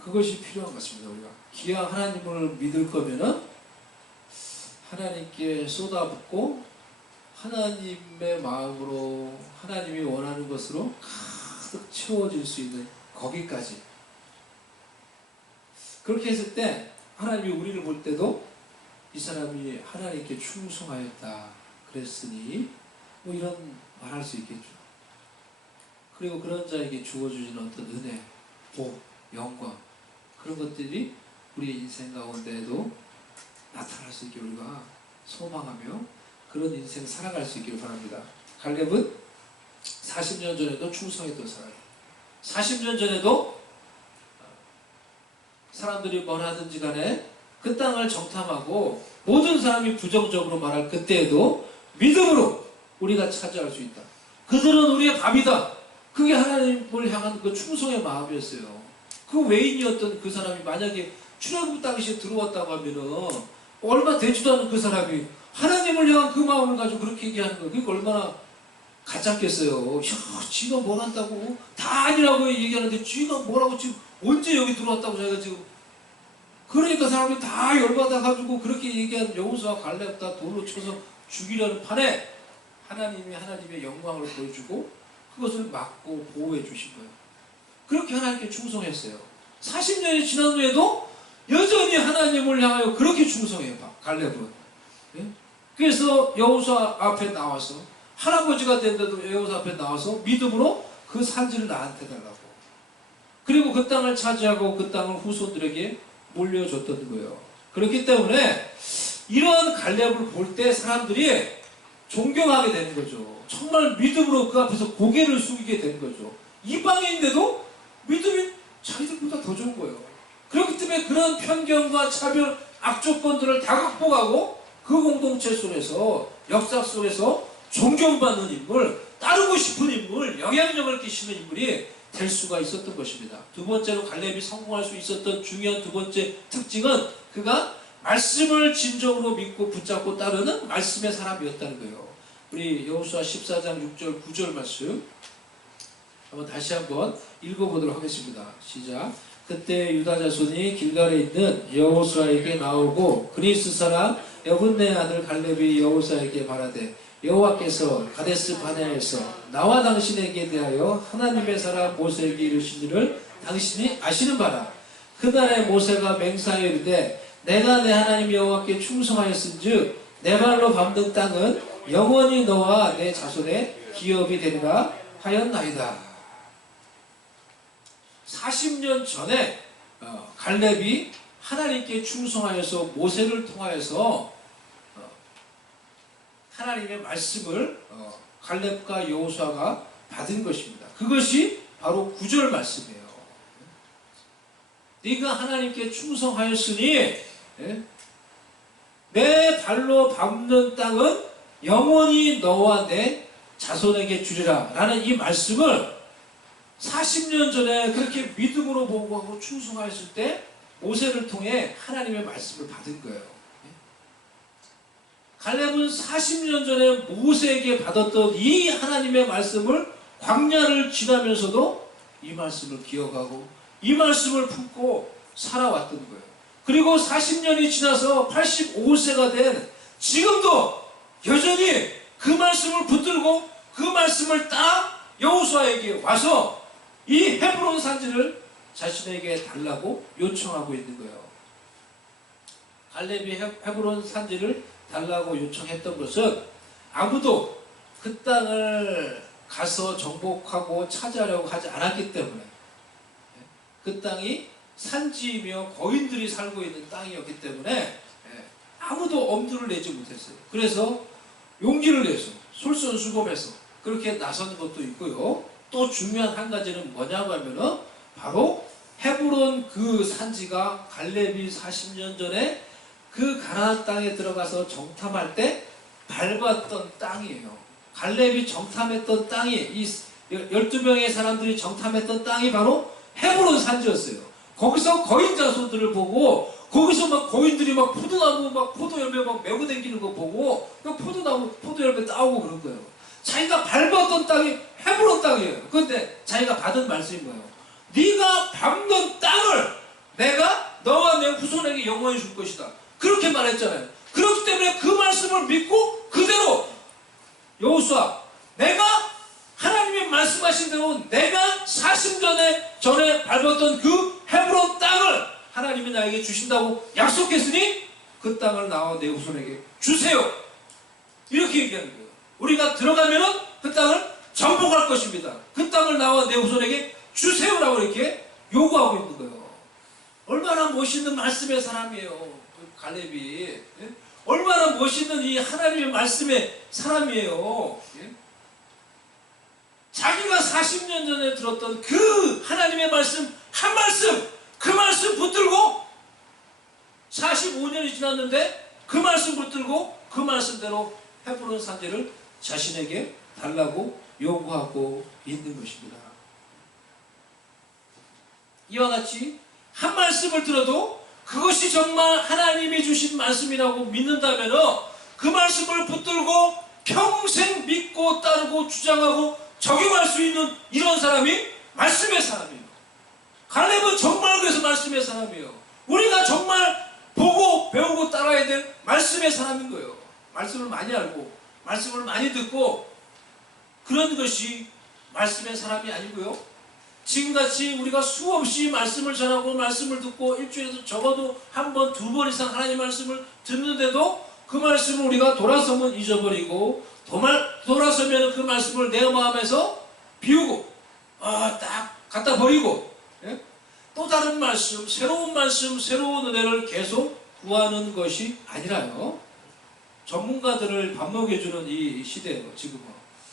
그것이 필요한 것 같습니다. 우리가 기왕 하나님을 믿을 거면은 하나님께 쏟아붓고 하나님의 마음으로 하나님이 원하는 것으로 가득 채워질 수 있는 거기까지. 그렇게 했을 때 하나님이 우리를 볼 때도 이 사람이 하나님께 충성하였다 그랬으니 뭐 이런 말할 수 있겠죠. 그리고 그런 자에게 주어주시는 어떤 은혜, 복, 영광, 그런 것들이 우리의 인생 가운데에도 나타날 수 있게 우리가 소망하며 그런 인생 살아갈 수 있기를 바랍니다. 갈렙은 40년 전에도 충성했던 사람이에요. 40년 전에도 사람들이 뭘 하든지 간에 그 땅을 정탐하고 모든 사람이 부정적으로 말할 그때에도 믿음으로 우리가 차지할 수 있다. 그들은 우리의 밥이다. 그게 하나님을 향한 그 충성의 마음이었어요. 그 외인이었던 그 사람이 만약에 출애굽 당시에 들어왔다고 하면은 얼마 되지도 않은 그 사람이 하나님을 향한 그 마음을 가지고 그렇게 얘기하는 거예요. 그게 얼마나 가짜겠어요. 지가 뭘 한다고? 다 아니라고 얘기하는데 지가 뭐라고 지금 언제 여기 들어왔다고 자기가 지금. 그러니까 사람이 다 열받아가지고 그렇게 얘기한 여호수아 갈렙 다 돌로 쳐서 죽이려는 판에 하나님이 하나님의 영광을 보여주고 그것을 막고 보호해 주신 거예요. 그렇게 하나님께 충성했어요. 40년이 지난 후에도 여전히 하나님을 향하여 그렇게 충성해요. 갈렙은. 예? 그래서 여호수아 앞에 나와서 할아버지가 된데도 여호수아 앞에 나와서 믿음으로 그 산지를 나한테 달라고. 그리고 그 땅을 차지하고 그 땅을 후손들에게 물려줬던 거예요. 그렇기 때문에 이런 갈렙을 볼 때 사람들이 존경하게 되는 거죠. 정말 믿음으로 그 앞에서 고개를 숙이게 되는 거죠. 이방인인데도 믿음이 자기들보다 더 좋은 거예요. 그렇기 때문에 그런 편견과 차별, 악조건들을 다 극복하고 그 공동체 속에서, 역사 속에서 존경받는 인물, 따르고 싶은 인물, 영향력을 끼치는 인물이 될 수가 있었던 것입니다. 두 번째로 갈렙이 성공할 수 있었던 중요한 두 번째 특징은 그가 말씀을 진정으로 믿고 붙잡고 따르는 말씀의 사람이었다는 거예요. 우리 여호수아 14장 6절 9절 말씀 한번 다시 한번 읽어보도록 하겠습니다. 시작. 그때 유다 자손이 길갈에 있는 여호수아에게 나오고 그리스 사람 여분네 아들 갈렙이 여호수아에게 말하되 여호와께서 가데스 바네아에서 나와 당신에게 대하여 하나님의 사람 모세에게 이르신 일을 당신이 아시는 바라. 그날에 모세가 맹세하여 이르되 내가 내 하나님 여호와께 충성하였은즉 내 발로 밟는 땅은 영원히 너와 내 자손의 기업이 되리라 하였나이다. 40년 전에 갈렙이 하나님께 충성하여서 모세를 통하여서 하나님의 말씀을 갈렙과 여호수아가 받은 것입니다. 그것이 바로 9절 말씀이에요. 네가 하나님께 충성하였으니 내 발로 밟는 땅은 영원히 너와 내 자손에게 주리라 라는 이 말씀을 40년 전에 그렇게 믿음으로 보고하고 충성하였을 때 모세를 통해 하나님의 말씀을 받은 거예요. 갈렙은 40년 전에 모세에게 받았던 이 하나님의 말씀을 광야를 지나면서도 이 말씀을 기억하고 이 말씀을 품고 살아왔던 거예요. 그리고 40년이 지나서 85세가 된 지금도 여전히 그 말씀을 붙들고 그 말씀을 따라 여호수아에게 와서 이 헤브론 산지를 자신에게 달라고 요청하고 있는 거예요. 갈렙이 헤브론 산지를 달라고 요청했던 것은 아무도 그 땅을 가서 정복하고 차지하려고 하지 않았기 때문에 그 땅이 산지이며 거인들이 살고 있는 땅이었기 때문에 아무도 엄두를 내지 못했어요. 그래서 용기를 내서 솔선수범해서 그렇게 나선 것도 있고요. 또 중요한 한 가지는 뭐냐고 하면은 바로 헤브론 그 산지가 갈렙이 40년 전에 그 가나안 땅에 들어가서 정탐할 때 밟았던 땅이에요. 갈렙이 정탐했던 땅이, 이 12명의 사람들이 정탐했던 땅이 바로 헤브론 산지였어요. 거기서 거인 자손들을 보고, 거기서 막 거인들이 막 포도나무 막 포도 열매 막 메고 다니는 거 보고, 포도나무 포도 열매 따오고 그런 거예요. 자기가 밟았던 땅이 헤브론 땅이에요. 그런데 자기가 받은 말씀이 뭐예요? 네가 밟는 땅을 내가 너와 내 후손에게 영원히 줄 것이다. 그렇게 말했잖아요. 그렇기 때문에 그 말씀을 믿고 그대로 여호수아, 내가 하나님이 말씀하신 대로 내가 40년 전에 밟았던 그 헤브론 땅을 하나님이 나에게 주신다고 약속했으니 그 땅을 나와 내 후손에게 주세요. 이렇게 얘기하는 거예요. 우리가 들어가면은 그 땅을 정복할 것입니다. 그 땅을 나와 내 후손에게 주세요라고 이렇게 요구하고 있는 거예요. 얼마나 멋있는 말씀의 사람이에요. 갈렙이. 예? 얼마나 멋있는 이 하나님의 말씀의 사람이에요. 예? 자기가 40년 전에 들었던 그 하나님의 말씀 한 말씀, 그 말씀 붙들고 45년이 지났는데 그 말씀 붙들고 그 말씀대로 헤브론 산지를 자신에게 달라고 요구하고 있는 것입니다. 이와 같이 한 말씀을 들어도 그것이 정말 하나님이 주신 말씀이라고 믿는다면 그 말씀을 붙들고 평생 믿고 따르고 주장하고 적용할 수 있는 이런 사람이 말씀의 사람이에요. 갈렙은 정말 그래서 말씀의 사람이에요. 우리가 정말 보고 배우고 따라야 될 말씀의 사람인 거예요. 말씀을 많이 알고 말씀을 많이 듣고 그런 것이 말씀의 사람이 아니고요. 지금같이 우리가 수없이 말씀을 전하고 말씀을 듣고 일주일에도 적어도 한 번, 두 번 이상 하나님 말씀을 듣는데도 그 말씀을 우리가 돌아서면 잊어버리고 돌아서면 그 말씀을 내 마음에서 비우고 딱 갖다 버리고 예? 또 다른 말씀, 새로운 은혜를 계속 구하는 것이 아니라요. 전문가들을 밥 먹여주는 이 시대예요. 지금은.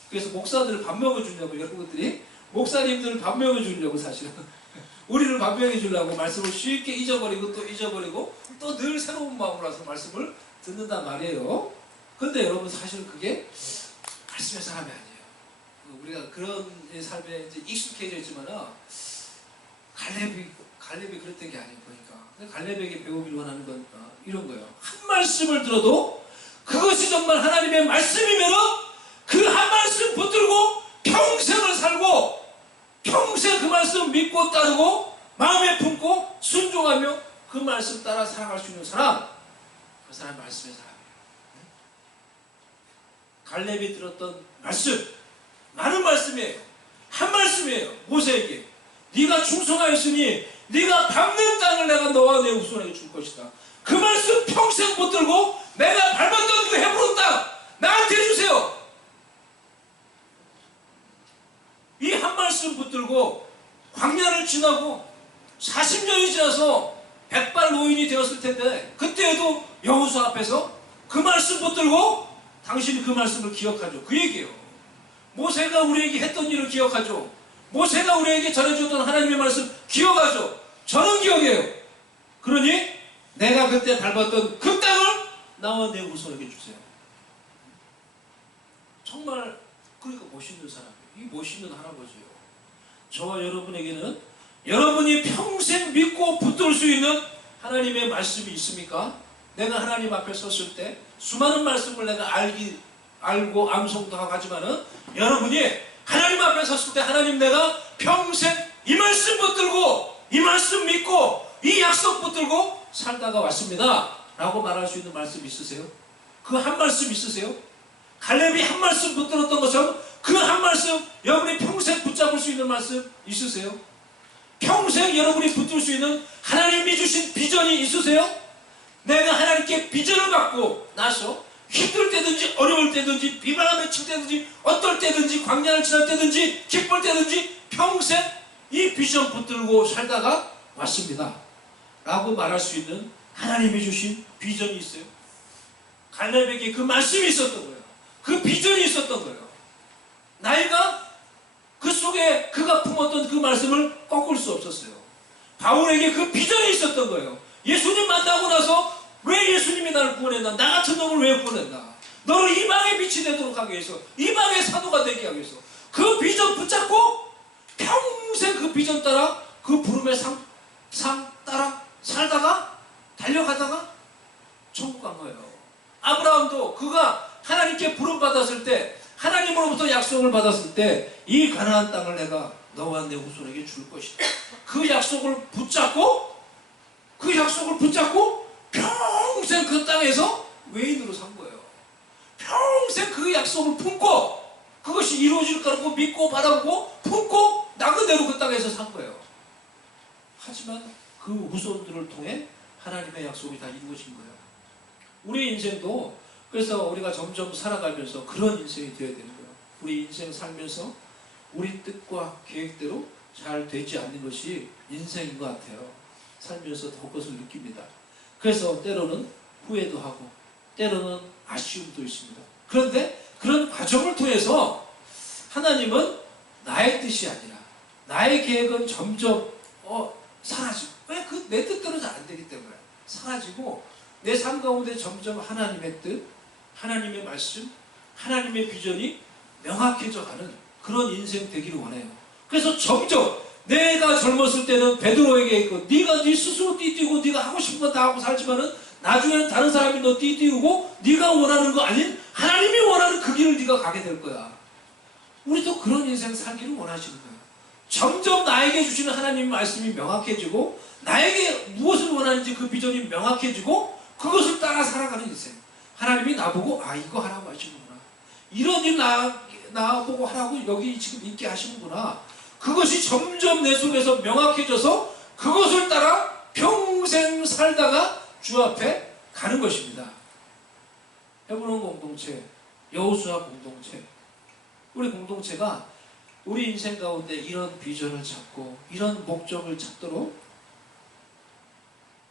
그래서 목사들을 밥 먹여주려고 여러분들이 목사님들을 밥 먹여주려고 사실은 우리를 밥 먹여주려고 말씀을 쉽게 잊어버리고 또 잊어버리고 또 늘 새로운 마음으로 와서 말씀을 듣는단 말이에요. 그런데 여러분 사실은 그게 말씀의 사람이 아니에요. 우리가 그런 삶에 이제 익숙해져 있지만 갈렙이 그랬던 게 아닌 거니까 갈렙에게 배우기를 원하는 건 이런 거예요. 한 말씀을 들어도 그것이 정말 하나님의 말씀이면 그 한 말씀 붙들고 평생을 살고 평생 그 말씀 믿고 따르고 마음에 품고 순종하며 그 말씀 따라 살아갈 수 있는 사람, 그 사람이 말씀의 사람이에요. 갈렙이 들었던 말씀, 많은 말씀이에요. 한 말씀이에요. 모세에게 네가 충성하였으니 네가 밟는 땅을 내가 너와 내 후손에게 줄 것이다. 그 말씀 평생 붙들고 내가 밟았던 그 헤브론 땅 나한테 주세요. 이 한 말씀 붙들고 광야를 지나고 40년이 지나서 백발 노인이 되었을 텐데 그때에도 여호수아 앞에서 그 말씀 붙들고 당신이 그 말씀을 기억하죠. 그 얘기예요. 모세가 우리에게 했던 일을 기억하죠. 모세가 우리에게 전해줬던 하나님의 말씀 기억하죠. 저는 기억해요. 그러니 내가 그때 밟았던 그 땅을 나와 내 후손에게 주세요. 정말 그러니까 멋있는 사람이에요. 이 멋있는 할아버지예요. 저와 여러분에게는 여러분이 평생 믿고 붙들 수 있는 하나님의 말씀이 있습니까? 내가 하나님 앞에 섰을 때 수많은 말씀을 내가 알고 암송도 하고 하지만은 여러분이 하나님 앞에 섰을 때 하나님 내가 평생 이 말씀 붙들고 이 말씀 믿고 이 약속 붙들고 살다가 왔습니다 라고 말할 수 있는 말씀 있으세요? 그 한 말씀 있으세요? 갈렙이 한 말씀 붙들었던 것처럼 그 한 말씀 여러분이 평생 붙잡을 수 있는 말씀 있으세요? 평생 여러분이 붙들 수 있는 하나님이 주신 비전이 있으세요? 내가 하나님께 비전을 갖고 나서 힘들 때든지 어려울 때든지 비바람에 칠 때든지 어떨 때든지 광야를 지날 때든지 기쁠 때든지 평생 이 비전 붙들고 살다가 왔습니다 라고 말할 수 있는 하나님이 주신 비전이 있어요. 갈렙에게 그 말씀이 있었던 거예요. 그 비전이 있었던 거예요. 나이가 그 속에 그가 품었던 그 말씀을 꺾을 수 없었어요. 바울에게 그 비전이 있었던 거예요. 예수님 만나고 나서 왜 예수님이 나를 구원했나? 나 같은 놈을 왜 구원했나? 너를 이방의 빛이 되도록 하기 위해서, 이방의 사도가 되게 하기 위해서 그 비전 붙잡고 평생 그 비전 따라 그 부름의 상 따라 살다가 달려가다가 천국 간 거예요. 아브라함도 그가 하나님께 부름 받았을 때, 하나님으로부터 약속을 받았을 때 이 가나안 땅을 내가 너와 내 후손에게 줄 것이다. 그 약속을 붙잡고 평생 그 땅에서 외인으로 산 거예요. 평생 그 약속을 품고 그것이 이루어질 거라고 믿고 바라고 품고 나그네로 그 땅에서 산 거예요. 하지만 그 후손들을 통해 하나님의 약속이 다 이루어진 거예요. 우리 인생도 그래서 우리가 점점 살아가면서 그런 인생이 되어야 되는 거예요. 우리 인생 살면서 우리 뜻과 계획대로 잘 되지 않는 것이 인생인 것 같아요. 살면서 더 그것을 느낍니다. 그래서 때로는 후회도 하고 때로는 아쉬움도 있습니다. 그런데 그런 과정을 통해서 하나님은 나의 뜻이 아니라 나의 계획은 점점 사라지고, 왜? 내 뜻대로 잘 안 되기 때문에 사라지고 내 삶 가운데 점점 하나님의 뜻, 하나님의 말씀, 하나님의 비전이 명확해져 가는 그런 인생 되기를 원해요. 그래서 점점 내가 젊었을 때는 베드로에게 있고 네가 네 스스로 띠띠우고 네가 하고 싶은 건 다 하고 살지만은 나중에는 다른 사람이 너 띠띠우고 네가 원하는 거 아닌 하나님이 원하는 그 길을 네가 가게 될 거야. 우리도 그런 인생 살기를 원하시는 거예요. 점점 나에게 주시는 하나님의 말씀이 명확해지고 나에게 무엇을 원하는지 그 비전이 명확해지고 그것을 따라 살아가는 인생. 하나님이 나보고 이거 하라고 하시는구나, 이런 일 나보고 하라고 여기 지금 있게 하시는구나, 그것이 점점 내 속에서 명확해져서 그것을 따라 평생 살다가 주 앞에 가는 것입니다. 헤브론 공동체, 여호수아 공동체, 우리 공동체가 우리 인생 가운데 이런 비전을 찾고 이런 목적을 찾도록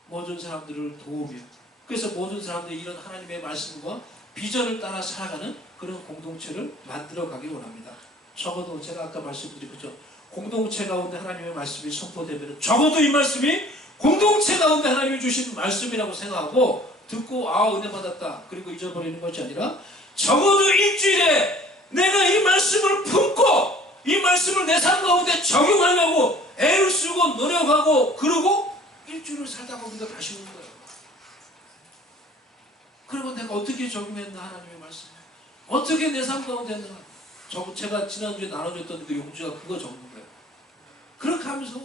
모든 사람들을 도우며, 그래서 모든 사람들이 이런 하나님의 말씀과 비전을 따라 살아가는 그런 공동체를 만들어 가기 원합니다. 적어도 제가 아까 말씀드린 거죠. 공동체 가운데 하나님의 말씀이 선포되면 적어도 이 말씀이 공동체 가운데 하나님이 주신 말씀이라고 생각하고 듣고 은혜 받았다 그리고 잊어버리는 것이 아니라 적어도 일주일에 내가 이 말씀을 품고 이 말씀을 내 삶 가운데 적용하려고 애를 쓰고 노력하고 그러고 일주일을 살다가 우리가 다시 오는 거예요. 그러면 내가 어떻게 적용했나, 하나님의 말씀 어떻게 내 삶 가운데 했나. 제가 지난주에 나눠줬던 그 용지가 그거 적는 거예요. 그렇게 하면서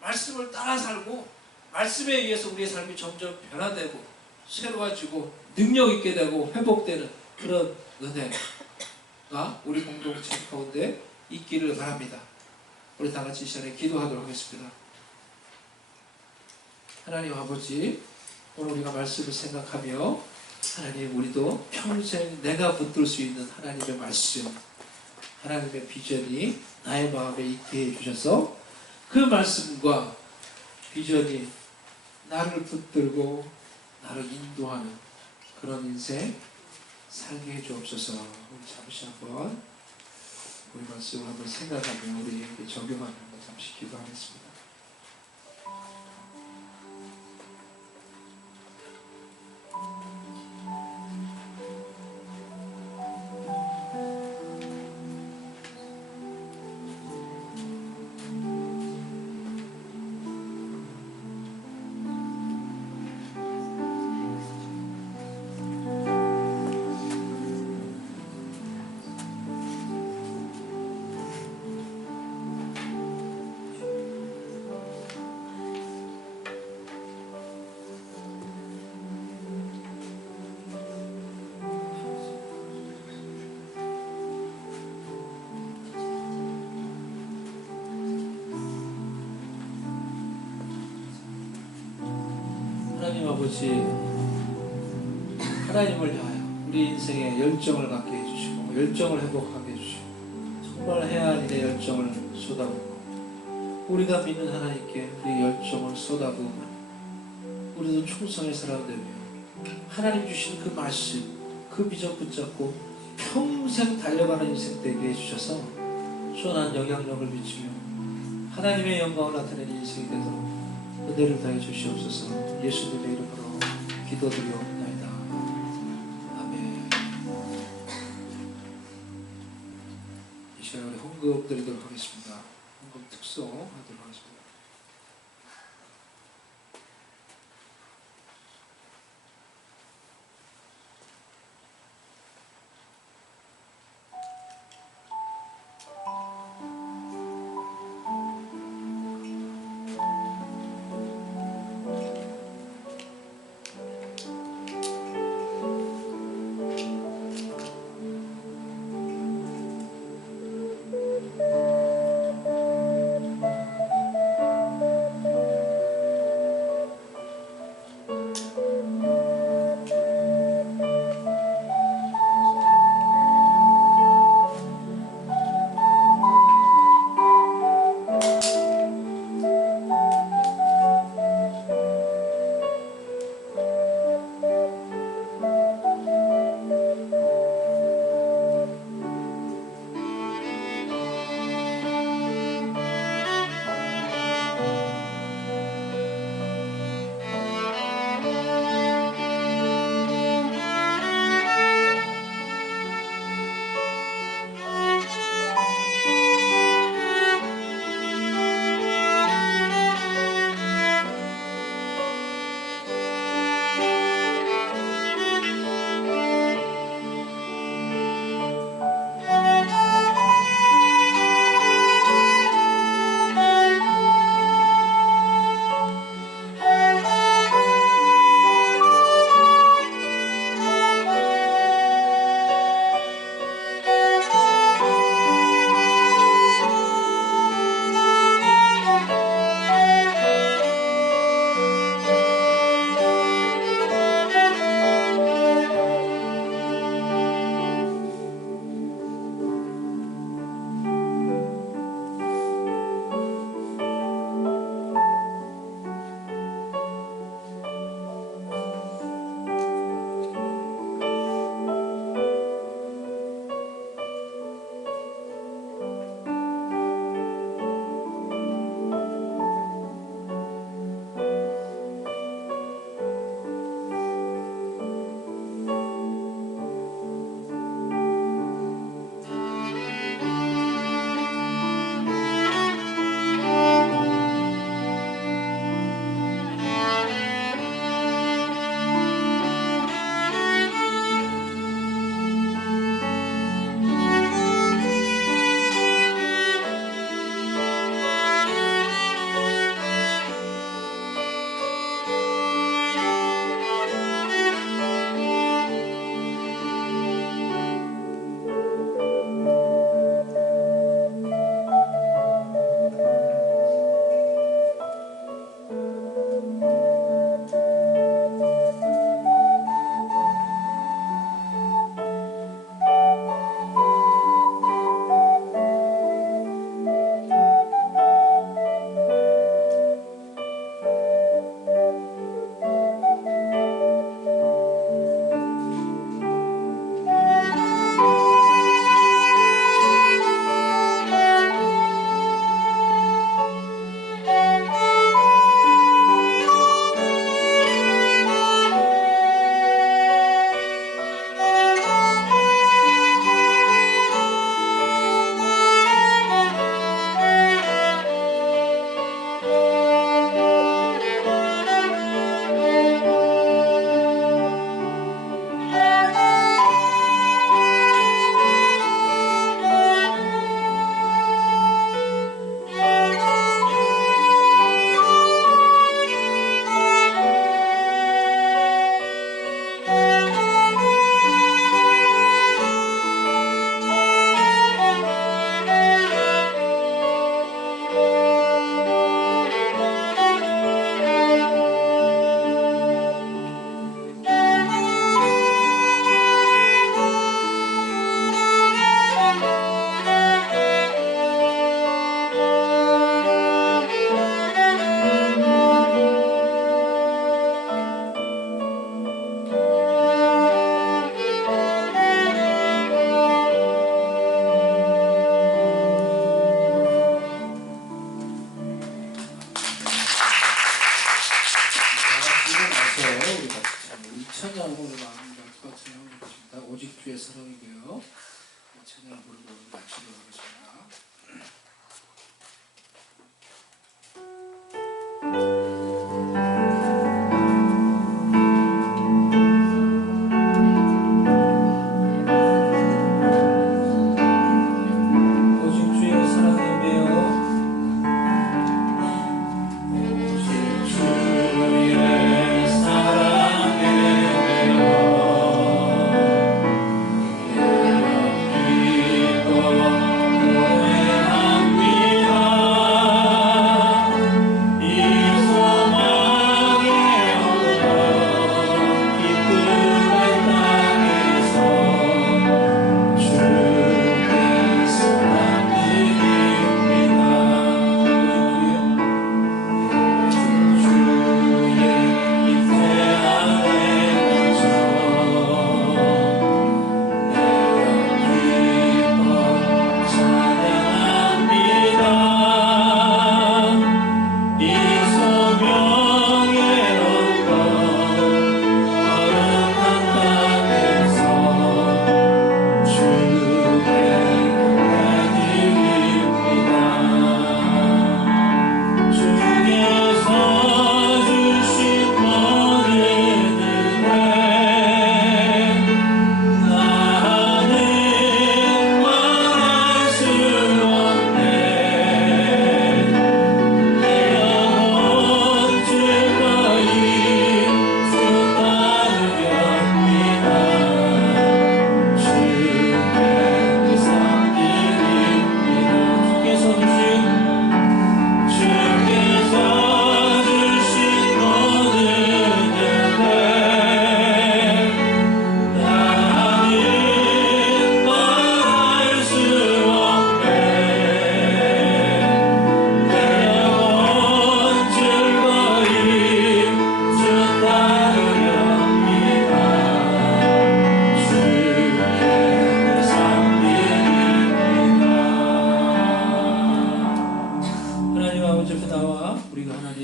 말씀을 따라 살고 말씀에 의해서 우리의 삶이 점점 변화되고 새로워지고 능력 있게 되고 회복되는 그런 은혜가 우리 공동체 가운데 있기를 바랍니다. 우리 다 같이 이 시간에 기도하도록 하겠습니다. 하나님 아버지, 오늘 우리가 말씀을 생각하며 하나님, 우리도 평생 내가 붙들 수 있는 하나님의 말씀, 하나님의 비전이 나의 마음에 있게 해주셔서 그 말씀과 비전이 나를 붙들고 나를 인도하는 그런 인생 살게 해주옵소서. 우리 잠시 한번 우리 말씀을 한번 생각하며 우리에게 적용하는 것 잠시 기도하겠습니다. 하나님 아버지, 하나님을 향하여 우리 인생에 열정을 갖게 해주시고 열정을 회복하게 해주시고 정말 해야 할 일에 열정을 쏟아붓고 우리가 믿는 하나님께 우리 열정을 쏟아부으면 우리도 충성의 사람 되며 하나님 주신 그 말씀, 그 비전 붙잡고 평생 달려가는 인생 되게 해주셔서 선한 영향력을 미치며 하나님의 영광을 나타내는 인생이 되도록 은혜를 다해 주시옵소서. 예수님의 이름으로 기도드리옵나이다. 아멘. 엎드리도록 하겠습니다. 한번 특송하도록 하겠습니다. 찬양으로 마음과 찬양을 드립니다. 오직 주의 사랑이고요. 찬양을 부르고 마치도록 하겠습니다.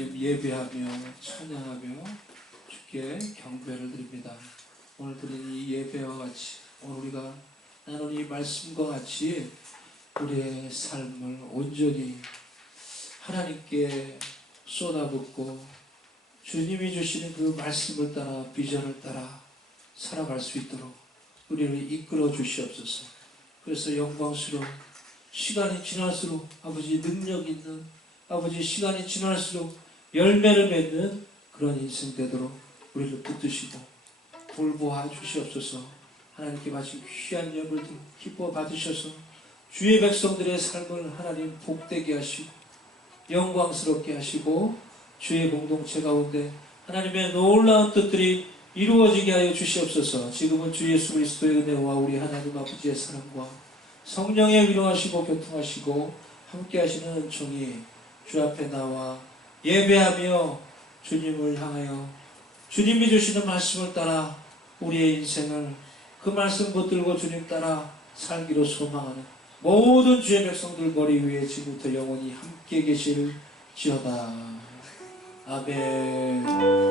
하나님 예배하며 찬양하며 주께 경배를 드립니다. 오늘 드린 이 예배와 같이 오늘 우리가 나눈 이 말씀과 같이 우리의 삶을 온전히 하나님께 쏟아붓고 주님이 주시는 그 말씀을 따라 비전을 따라 살아갈 수 있도록 우리를 이끌어 주시옵소서. 그래서 영광스러운 시간이 지날수록 아버지 능력 있는 아버지 시간이 지날수록 열매를 맺는 그런 인생 되도록 우리를 붙드시고 돌보아 주시옵소서. 하나님께 마치 귀한 예물들 기뻐 받으셔서 주의 백성들의 삶을 하나님 복되게 하시고 영광스럽게 하시고 주의 공동체 가운데 하나님의 놀라운 뜻들이 이루어지게 하여 주시옵소서. 지금은 주 예수 그리스도의 은혜와 우리 하나님 아버지의 사랑과 성령의 위로하시고 교통하시고 함께 하시는 은총이 주 앞에 나와 예배하며 주님을 향하여 주님이 주시는 말씀을 따라 우리의 인생을 그 말씀 붙들고 주님 따라 살기로 소망하는 모든 주의 백성들 머리 위에 지금부터 영원히 함께 계실지어다. 아멘.